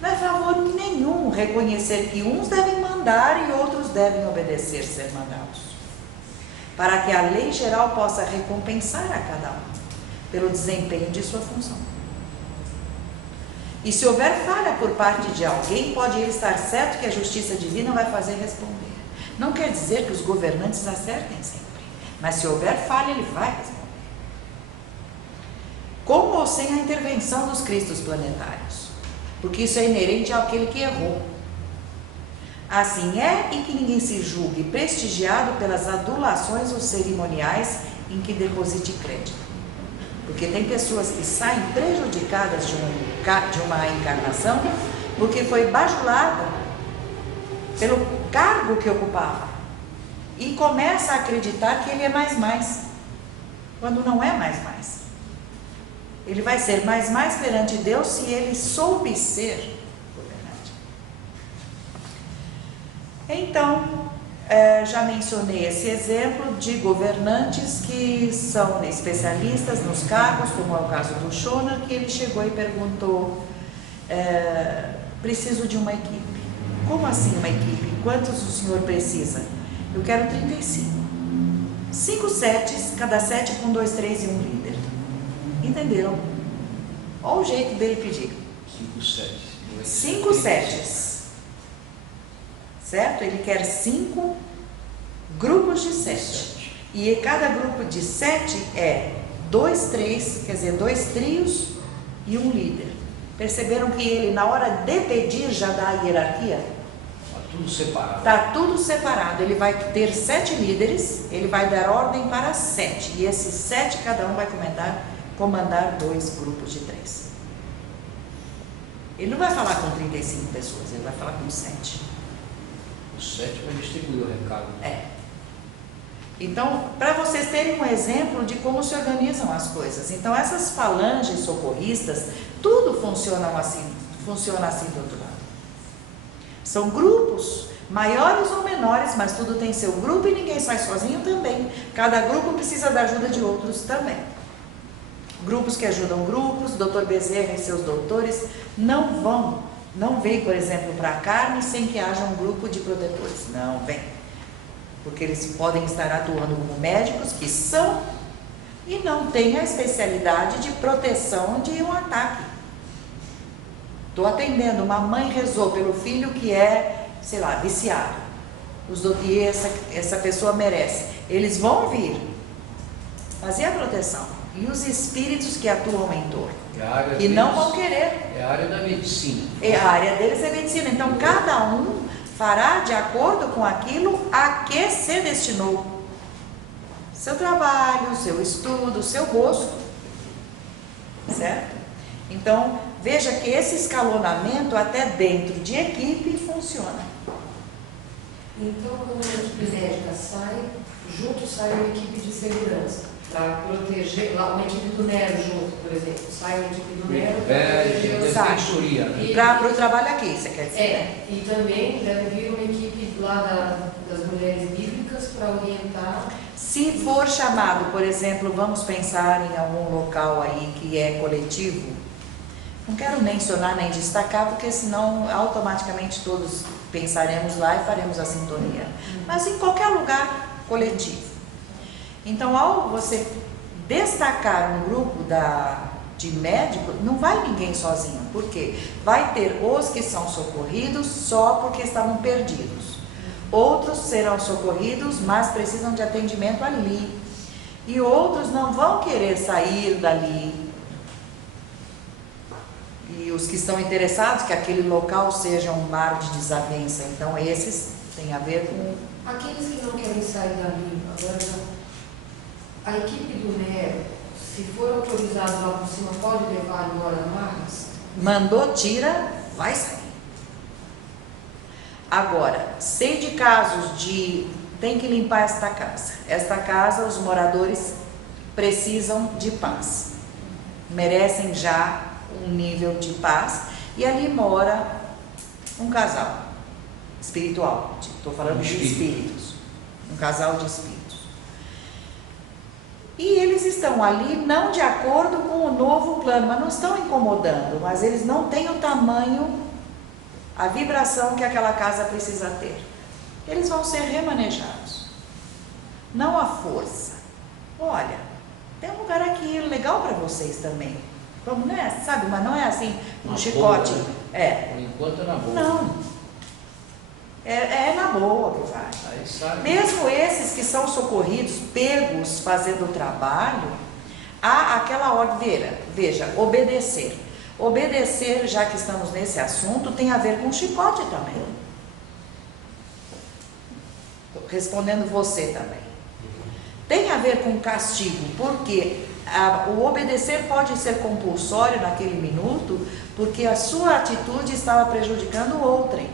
Não é favor nenhum reconhecer que uns devem mandar e outros devem obedecer, ser mandados, para que a lei geral possa recompensar a cada um pelo desempenho de sua função. E se houver falha por parte de alguém, pode ele estar certo que a justiça divina vai fazer responder. Não quer dizer que os governantes acertem sempre, mas se houver falha, ele vai responder. Com ou sem a intervenção dos cristos planetários, porque isso é inerente àquele que errou. Assim é, e que ninguém se julgue prestigiado pelas adulações ou cerimoniais em que deposite crédito. Porque tem pessoas que saem prejudicadas de uma encarnação porque foi bajulada pelo cargo que ocupava e começa a acreditar que ele é mais, quando não é mais. Ele vai ser mais perante Deus se ele soube ser governante. Então, já mencionei esse exemplo de governantes que são especialistas nos cargos, como é o caso do Shona, que ele chegou e perguntou, preciso de uma equipe. Como assim uma equipe? Quantos o senhor precisa? Eu quero 35. 5 setes, cada sete com 2, 3 e um líder. Entenderam? Olha o jeito dele pedir. 5 setes. Certo? Ele quer 5 grupos de 7. E cada grupo de 7 é 2, 3, quer dizer, 2 trios e um líder. Perceberam que ele, na hora de pedir, já dá a hierarquia? tudo separado. Está tudo separado. Ele vai ter 7 líderes, ele vai dar ordem para 7. E esses 7, cada um vai comandar 2 grupos de 3. Ele não vai falar com 35 pessoas, ele vai falar com 7. O 7 vai distribuir o recado. Então, para vocês terem um exemplo de como se organizam as coisas. Então, essas falanges socorristas, tudo funciona assim do outro lado. São grupos, maiores ou menores, mas tudo tem seu grupo e ninguém sai sozinho também. Cada grupo precisa da ajuda de outros também. Grupos que ajudam grupos, Dr. Bezerra e seus doutores não vêm, por exemplo, para a carne sem que haja um grupo de protetores. Não vem. Porque eles podem estar atuando como médicos que são e não têm a especialidade de proteção de um ataque. Estou atendendo, uma mãe rezou pelo filho que é, sei lá, viciado. E essa pessoa merece. Eles vão vir fazer a proteção. E os espíritos que atuam em torno, que não vão querer. É a área da medicina. A área deles é medicina. Então, cada um fará de acordo com aquilo a que se destinou. Seu trabalho, seu estudo, seu gosto. Certo? Então, veja que esse escalonamento até dentro de equipe funciona. Então, quando a equipe médica sai, junto sai uma equipe de segurança, para proteger, lá uma equipe do NERO junto, por exemplo, sai uma equipe do NERO para proteger os defensoria. Para o trabalho aqui, você quer dizer? E também deve vir uma equipe lá das mulheres bíblicas para orientar. Se for chamado, por exemplo, vamos pensar em algum local aí que é coletivo, não quero mencionar nem destacar, porque senão automaticamente todos pensaremos lá e faremos a sintonia. Mas em qualquer lugar coletivo. Então, ao você destacar um grupo de médicos, não vai ninguém sozinho. Por quê? Vai ter os que são socorridos só porque estavam perdidos. Outros serão socorridos, mas precisam de atendimento ali. E outros não vão querer sair dali. E os que estão interessados que aquele local seja um mar de desavença. Então, esses têm a ver com... Aqueles que não querem sair dali, agora a equipe do NERO, se for autorizado lá por cima, pode levar embora mais? Mandou, tira, vai sair. Agora, sei de casos de... Tem que limpar esta casa. Esta casa, os moradores precisam de paz. Merecem já um nível de paz. E ali mora um casal espiritual. Estou falando de espíritos. Um casal de espíritos. E eles estão ali não de acordo com o novo plano, mas não estão incomodando, mas eles não têm o tamanho, a vibração que aquela casa precisa ter. Eles vão ser remanejados. Não à força. Olha, tem um lugar aqui legal para vocês também. Vamos nessa, sabe? Mas não é assim, um chicote. Boa, né? Por enquanto é na boa. Não. É na boa que vai. Aí sabe. Mesmo esses que são socorridos, pegos fazendo o trabalho, há aquela ordem, veja, obedecer. Obedecer, já que estamos nesse assunto, tem a ver com chicote também. Respondendo você também. Tem a ver com castigo, porque o obedecer pode ser compulsório naquele minuto, porque a sua atitude estava prejudicando o outrem.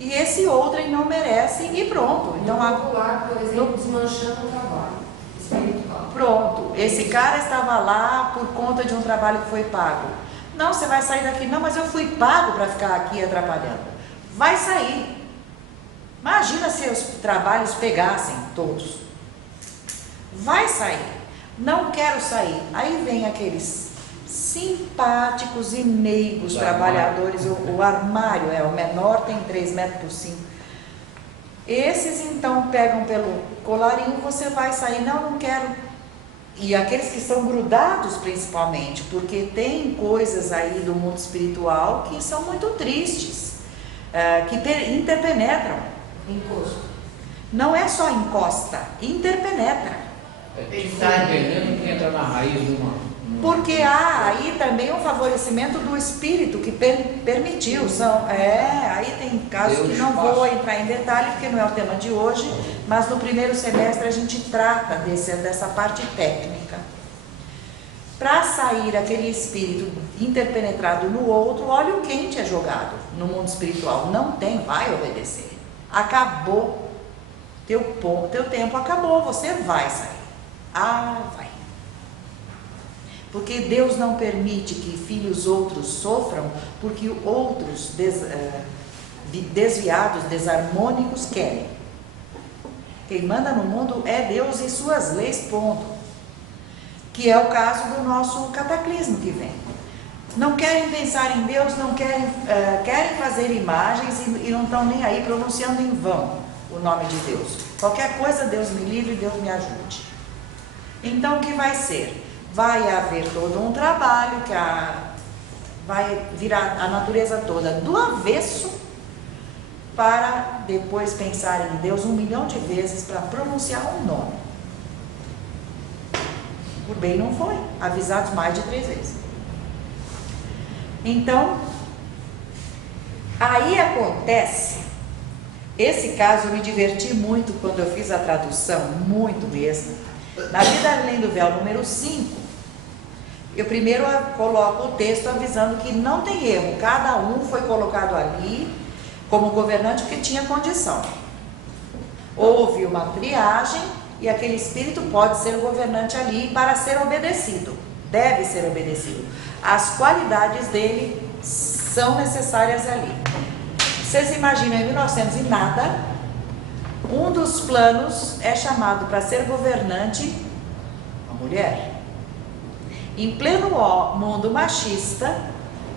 E esse outrem não merece e pronto. Então, popular, por exemplo, desmanchando o trabalho espiritual. Pronto, esse cara estava lá por conta de um trabalho que foi pago. Não, você vai sair daqui. Não, mas eu fui pago para ficar aqui atrapalhando. Vai sair. Imagina se os trabalhos pegassem todos. Vai sair. Não quero sair. Aí vem aqueles simpáticos e meigos trabalhadores, o armário o menor, tem 3 metros por 5. Esses então pegam pelo colarinho, você vai sair, não quero. E aqueles que estão grudados principalmente, porque tem coisas aí do mundo espiritual que são muito tristes, que interpenetram. Encosto. Não é só encosta, interpenetra. É tipo um veneno que entra na raiz de uma Porque há aí também um favorecimento do Espírito que permitiu. Aí tem casos que não vou entrar em detalhe, porque não é o tema de hoje, mas no primeiro semestre a gente trata dessa parte técnica. Para sair aquele espírito interpenetrado no outro, óleo quente é jogado no mundo espiritual. Não tem, vai obedecer. Acabou. Teu tempo acabou, você vai sair. Vai. Porque Deus não permite que filhos outros sofram, porque outros desviados, desarmônicos querem. Quem manda no mundo é Deus e suas leis, ponto. Que é o caso do nosso cataclismo que vem. Não querem pensar em Deus, não querem fazer imagens e não estão nem aí pronunciando em vão o nome de Deus. Qualquer coisa, Deus me livre, Deus me ajude. Então, o que vai ser? Vai haver todo um trabalho que vai virar a natureza toda do avesso para depois pensar em Deus 1 milhão de vezes para pronunciar um nome. Por bem não foi, avisados mais de 3 vezes. Então, aí acontece, esse caso eu me diverti muito quando eu fiz a tradução, muito mesmo. Na Vida Além do Véu, número 5, eu primeiro coloco o texto avisando que não tem erro, cada um foi colocado ali como governante porque tinha condição. Houve uma triagem e aquele espírito pode ser o governante ali para ser obedecido, deve ser obedecido. As qualidades dele são necessárias ali. Vocês imaginam, em 1900 e nada, um dos planos é chamado para ser governante uma mulher. Em pleno mundo machista,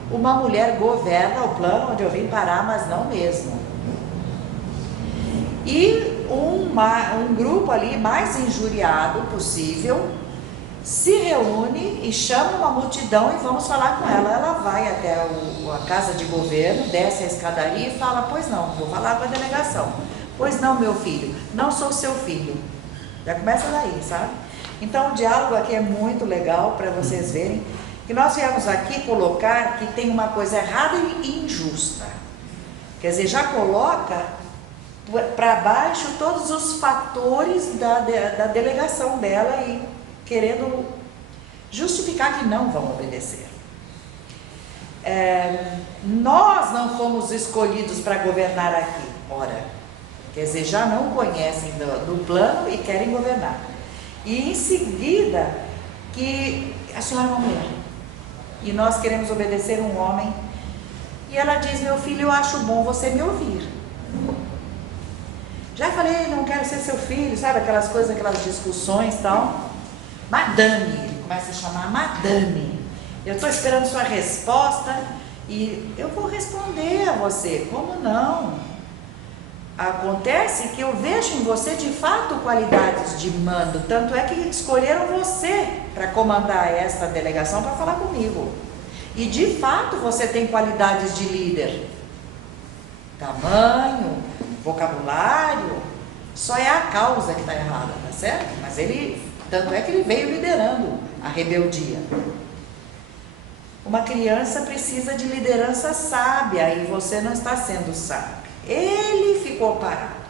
uma mulher governa o plano onde eu vim parar, mas não mesmo. E um grupo ali mais injuriado possível se reúne e chama uma multidão e vamos falar com ela. Ela vai até a casa de governo, desce a escadaria e fala: pois não, vou falar com a delegação. Pois não, meu filho, não sou seu filho. Já começa daí, sabe? Então o diálogo aqui é muito legal para vocês verem que nós viemos aqui colocar que tem uma coisa errada e injusta. Quer dizer, já coloca para baixo todos os fatores da delegação dela e querendo justificar que não vão obedecer. Nós não fomos escolhidos para governar aqui, ora, quer dizer, já não conhecem do plano e querem governar. E em seguida, que a senhora é uma mulher e nós queremos obedecer um homem, e ela diz: meu filho, eu acho bom você me ouvir. Já falei, não quero ser seu filho, sabe, aquelas coisas, aquelas discussões e tal. Madame, ele começa a chamar Madame. Eu estou esperando sua resposta e eu vou responder a você. Como não? Acontece que eu vejo em você de fato qualidades de mando, tanto é que escolheram você para comandar esta delegação para falar comigo. E de fato você tem qualidades de líder. Tamanho, vocabulário, só é a causa que está errada, tá certo? Mas tanto é que ele veio liderando a rebeldia. Uma criança precisa de liderança sábia e você não está sendo sábio. Ele ficou parado.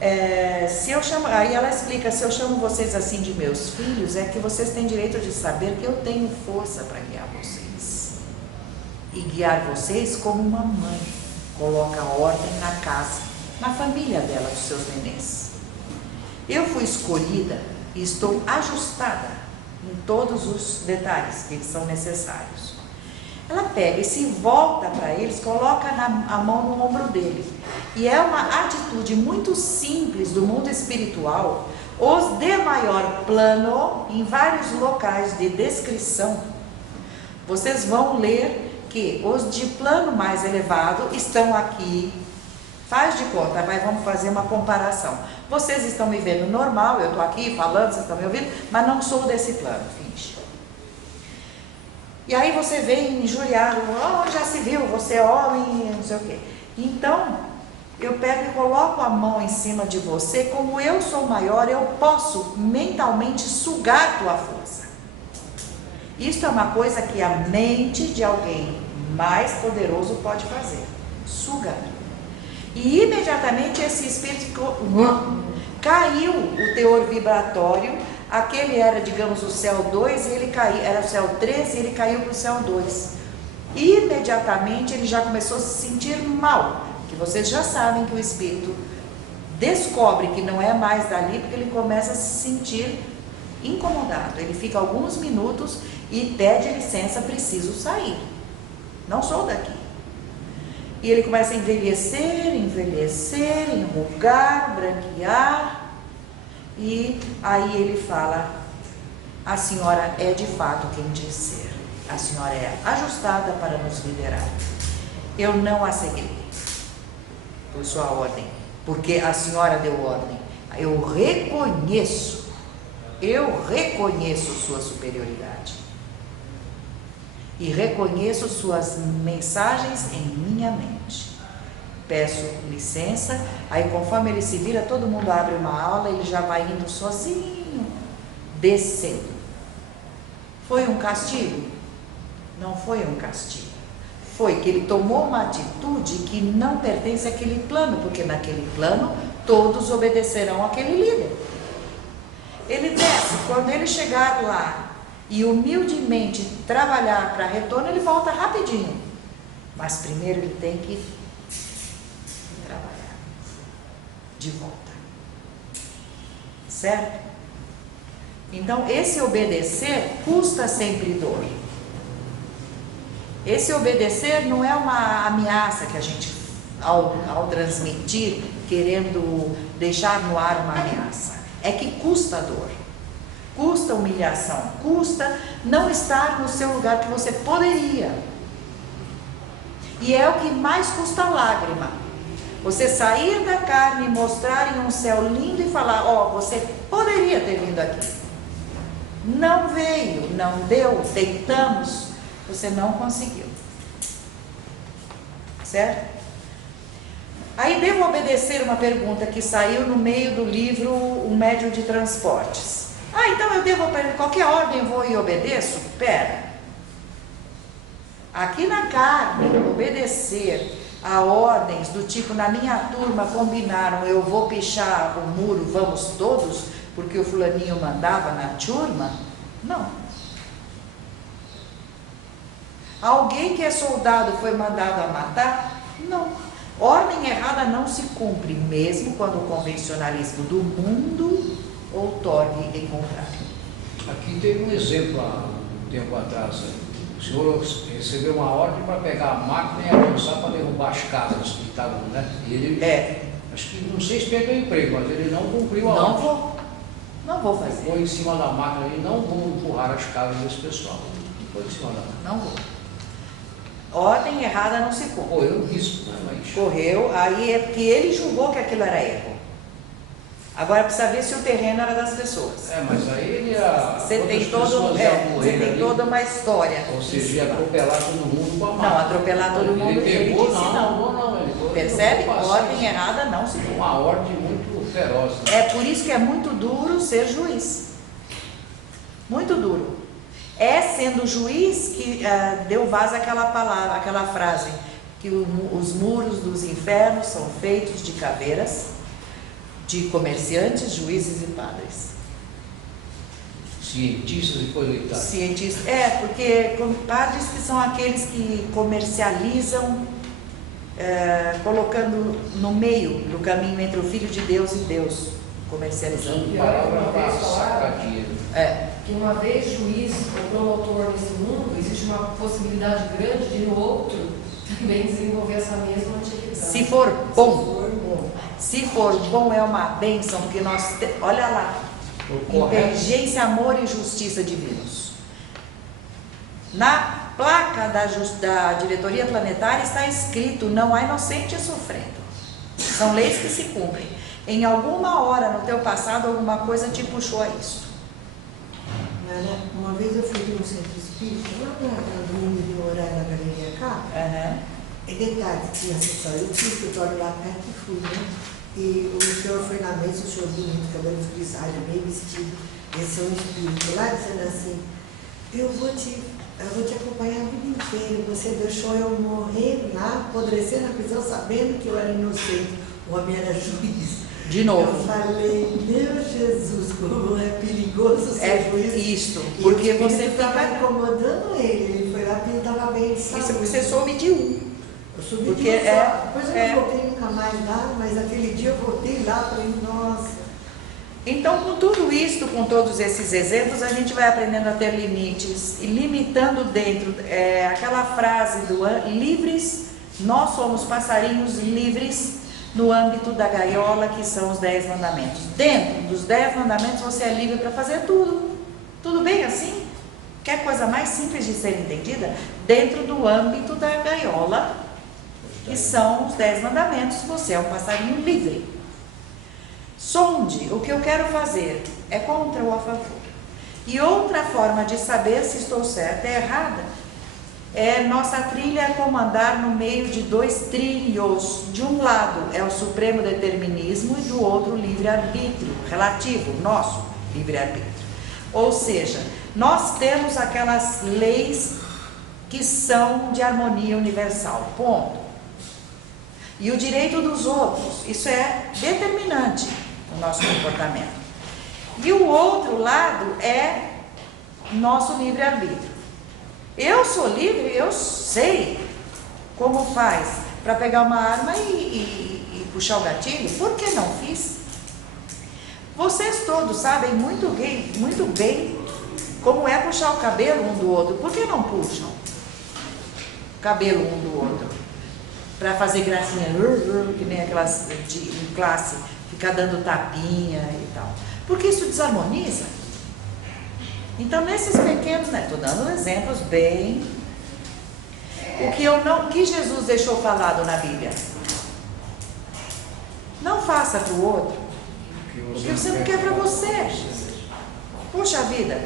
Aí ela explica: se eu chamo vocês assim de meus filhos, é que vocês têm direito de saber que eu tenho força para guiar vocês. E guiar vocês como uma mãe coloca ordem na casa, na família dela, dos seus nenês. Eu fui escolhida e estou ajustada em todos os detalhes que são necessários. Ela pega e se volta para eles, coloca a mão no ombro dele. E é uma atitude muito simples do mundo espiritual. Os de maior plano, em vários locais de descrição, vocês vão ler que os de plano mais elevado estão aqui. Faz de conta, vamos fazer uma comparação. Vocês estão me vendo normal, eu estou aqui falando, vocês estão me ouvindo, mas não sou desse plano, finge. E aí você vem injuriado: já se viu, você é homem, não sei o quê. Então, eu pego e coloco a mão em cima de você, como eu sou maior, eu posso mentalmente sugar tua força. Isto é uma coisa que a mente de alguém mais poderoso pode fazer. Suga. E imediatamente esse espírito ficou... Caiu o teor vibratório. Aquele era, digamos, o céu 2 e ele caiu, era o céu 3 e ele caiu para o céu 2. Imediatamente ele já começou a se sentir mal, que vocês já sabem que o espírito descobre que não é mais dali porque ele começa a se sentir incomodado. Ele fica alguns minutos e pede licença, preciso sair, não sou daqui. E ele começa a envelhecer, enrugar, branquear. E aí ele fala: a senhora é de fato quem diz ser. A senhora é ajustada para nos liderar. Eu não a seguirei por sua ordem, porque a senhora deu ordem. Eu reconheço sua superioridade. E reconheço suas mensagens em minha mente. Peço licença. Aí conforme ele se vira, todo mundo abre uma aula, ele já vai indo sozinho, descendo. Foi um castigo? Não foi um castigo. Foi que ele tomou uma atitude que não pertence àquele plano, porque naquele plano todos obedecerão àquele líder. Ele desce, quando ele chegar lá e humildemente trabalhar para retorno, ele volta rapidinho. Mas primeiro ele tem que trabalhar de volta. Certo? Então, esse obedecer custa sempre dor. Esse obedecer não é uma ameaça que a gente, ao transmitir, querendo deixar no ar uma ameaça. É que custa dor, custa humilhação, custa não estar no seu lugar que você poderia. E é o que mais custa lágrima. Você sair da carne e mostrar em um céu lindo e falar: ó, você poderia ter vindo aqui. Não veio, não deu, tentamos, você não conseguiu. Certo? Aí devo obedecer uma pergunta que saiu no meio do livro Um Médium de Transportes. Ah, então eu devo, qualquer ordem eu vou e obedeço? Pera. Aqui na carne, obedecer a ordens do tipo: na minha turma combinaram, eu vou pichar o muro, vamos todos, porque o fulaninho mandava na turma? Não. Alguém que é soldado foi mandado a matar? Não. Ordem errada não se cumpre, mesmo quando o convencionalismo do mundo outorgue em contrário. Aqui teve um exemplo há um tempo atrás. O senhor recebeu uma ordem para pegar a máquina e avançar para derrubar as casas que estavam, né? E ele, acho que não sei se perdeu o emprego, mas ele não cumpriu a ordem. Não vou fazer. Ficou em cima da máquina e não vou empurrar as casas desse pessoal. Ficou em cima da máquina. Não vou. Ordem errada não se cumpre. Correu risco, né? Mas... Correu, aí é porque ele julgou que aquilo era erro. Agora precisa ver se o terreno era das pessoas. É, mas aí ele você tem toda uma história. Ou seja, ia atropelar todo mundo com a máquina. Não, atropelar todo mundo, ele disse não. Ele percebe? Ordem errada não se cumpre. Uma ordem muito feroz. Né? É por isso que é muito duro ser juiz. Muito duro. É sendo juiz que deu vaza àquela palavra, aquela frase, que os muros dos infernos são feitos de caveiras, de comerciantes, juízes e padres. Cientistas e coisa e tal. Cientistas, porque padres que são aqueles que comercializam, colocando no meio do caminho entre o Filho de Deus e Deus, comercializando. Palavra para sacar dinheiro. Que uma vez juiz ou promotor nesse mundo, existe uma possibilidade grande de no outro também desenvolver essa mesma atividade. Se for bom, é uma bênção, porque nós, olha lá, inteligência, amor e justiça divinos. Na placa da diretoria planetária está escrito: não há inocente sofrendo. São leis que se cumprem. Em alguma hora no teu passado, alguma coisa te puxou a isso. Uma vez eu fui de um centro espírita, lá no domingo de horário na Galeria K. E detalhe, tinha sessão. Eu tinha escritório lá perto e fui, né? E o senhor foi na mesa, o senhor bonito, cabelo grisalho, bem vestido, desceu um espírito lá dizendo assim: Eu vou te acompanhar a vida inteira. Você deixou eu morrer lá, apodrecer na prisão, sabendo que eu era inocente. O homem era juiz. De novo. Eu falei, meu Jesus, como é perigoso ser juiz. Isso, porque você estava fica... incomodando ele foi lá porque ele estava bem de saúde. Você soube de um. Eu subi Porque de um só. Depois eu não voltei nunca mais lá, mas aquele dia eu voltei lá, falei, nossa. Então, com tudo isso, com todos esses exemplos, a gente vai aprendendo a ter limites e limitando dentro aquela frase do livres, nós somos passarinhos livres no âmbito da gaiola, que são os 10 mandamentos. Dentro dos 10 mandamentos você é livre para fazer tudo. Tudo bem assim? Quer coisa mais simples de ser entendida? Dentro do âmbito da gaiola, que são os 10 mandamentos, você é um passarinho livre. Sonde, o que eu quero fazer é contra ou a favor. E outra forma de saber se estou certa ou errada nossa trilha é como andar no meio de 2 trilhos. De um lado é o supremo determinismo e do outro o livre-arbítrio, relativo, nosso livre-arbítrio. Ou seja, nós temos aquelas leis que são de harmonia universal, ponto. E o direito dos outros, isso é determinante no nosso comportamento. E o outro lado é nosso livre-arbítrio. Eu sou livre, eu sei como faz para pegar uma arma e puxar o gatilho. Por que não fiz? Vocês todos sabem muito bem como é puxar o cabelo um do outro. Por que não puxam o cabelo um do outro? Para fazer gracinha, que nem aquelas em classe, ficar dando tapinha e tal. Porque isso desarmoniza. Então, nesses pequenos, estou dando exemplos bem. O que Jesus deixou falado na Bíblia? Não faça para o outro o que você não quer para você. Puxa vida.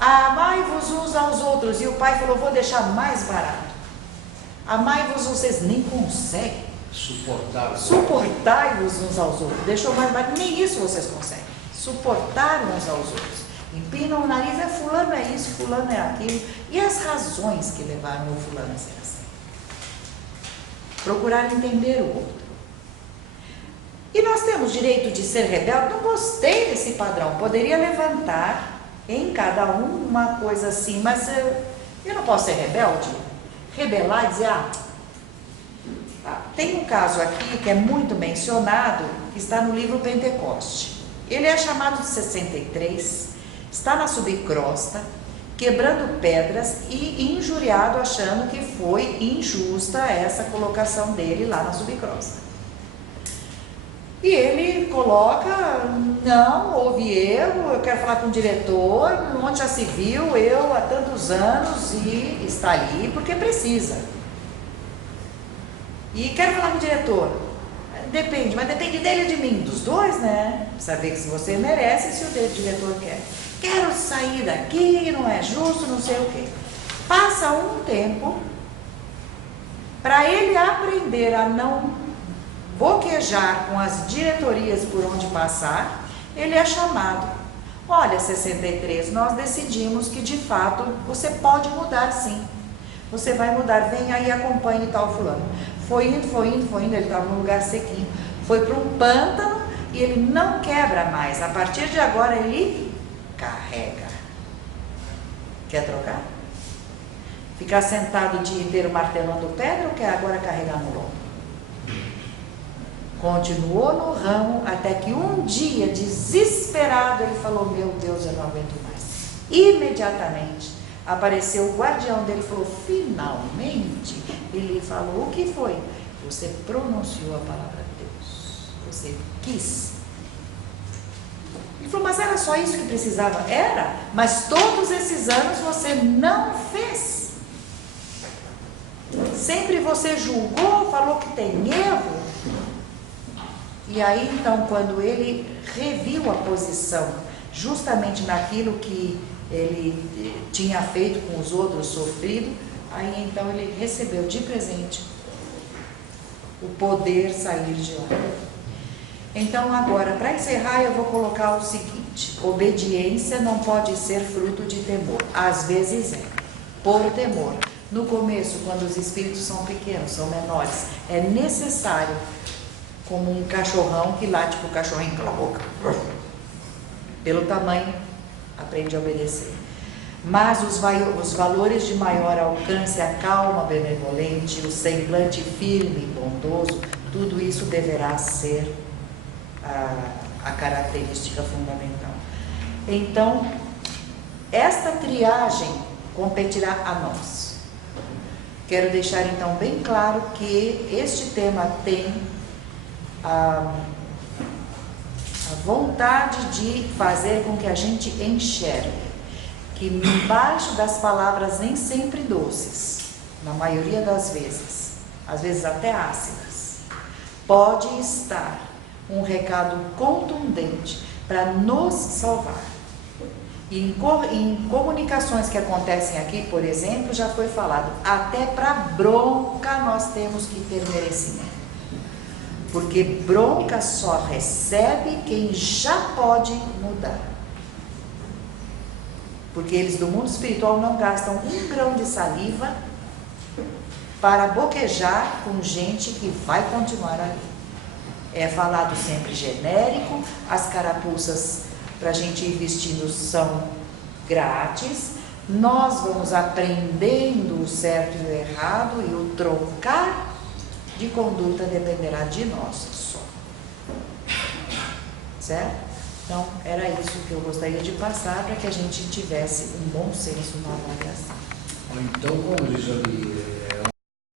Amai-vos uns aos outros. E o pai falou, vou deixar mais barato. Amai-vos, vocês nem conseguem. Suportai-vos uns aos outros. Deixou mais barato. Nem isso vocês conseguem. Suportar uns aos outros. Empinam o nariz, fulano é isso, fulano é aquilo. E as razões que levaram o fulano a ser assim? Procurar entender o outro. E nós temos direito de ser rebelde? Não gostei desse padrão. Poderia levantar em cada um uma coisa assim, mas eu não posso ser rebelde? Rebelar e dizer, tem um caso aqui que é muito mencionado, que está no livro Pentecoste. Ele é chamado de 63, está na subcrosta, quebrando pedras e injuriado, achando que foi injusta essa colocação dele lá na subcrosta. E ele coloca, não, houve erro, eu quero falar com o diretor, onde já se viu, eu há tantos anos e está ali porque precisa. E quero falar com o diretor. Depende, mas depende dele e de mim, dos dois, né? Saber se você merece e se o diretor quer. Quero sair daqui, não é justo, não sei o quê. Passa um tempo para ele aprender a não boquejar com as diretorias por onde passar. Ele é chamado. Olha, 63, nós decidimos que de fato você pode mudar sim. Você vai mudar, vem aí, acompanhe tal fulano. Foi indo, ele estava num lugar sequinho. Foi para um pântano e ele não quebra mais. A partir de agora ele carrega. Quer trocar? Ficar sentado o dia inteiro martelando pedra ou quer agora carregar no lombo? Continuou no ramo até que um dia, desesperado, ele falou, meu Deus, eu não aguento mais. Imediatamente apareceu o guardião dele e falou, finalmente, ele falou, o que foi? Você pronunciou a palavra de Deus, você quis. Ele falou, mas era só isso que precisava? Era, mas todos esses anos você não fez. Sempre você julgou, falou que tem erro. E aí, então, quando ele reviu a posição, justamente naquilo que ele tinha feito com os outros, sofrido, aí então ele recebeu de presente o poder sair de lá. Então agora, para encerrar, eu vou colocar o seguinte: obediência não pode ser fruto de temor. Às vezes é, por temor. No começo, quando os espíritos são pequenos, são menores, é necessário, como um cachorrão que late para o cachorrinho pela boca. Pelo tamanho, aprende a obedecer. Mas os valores de maior alcance, a calma benevolente, o semblante firme e bondoso, tudo isso deverá ser a característica fundamental. Então, esta triagem competirá a nós. Quero deixar então bem claro que este tema tem a vontade de fazer com que a gente enxergue que embaixo das palavras nem sempre doces, na maioria das vezes, às vezes até ácidas, pode estar um recado contundente para nos salvar. E em comunicações que acontecem aqui, por exemplo, já foi falado, até para bronca nós temos que ter merecimento. Porque bronca só recebe quem já pode mudar. Porque eles do mundo espiritual não gastam um grão de saliva para boquejar com gente que vai continuar ali. É falado sempre genérico, as carapuças para a gente ir vestindo são grátis, nós vamos aprendendo o certo e o errado e o trocar de conduta dependerá de nós só. Certo? Então, era isso que eu gostaria de passar para que a gente tivesse um bom senso na avaliação. Então, como diz ali,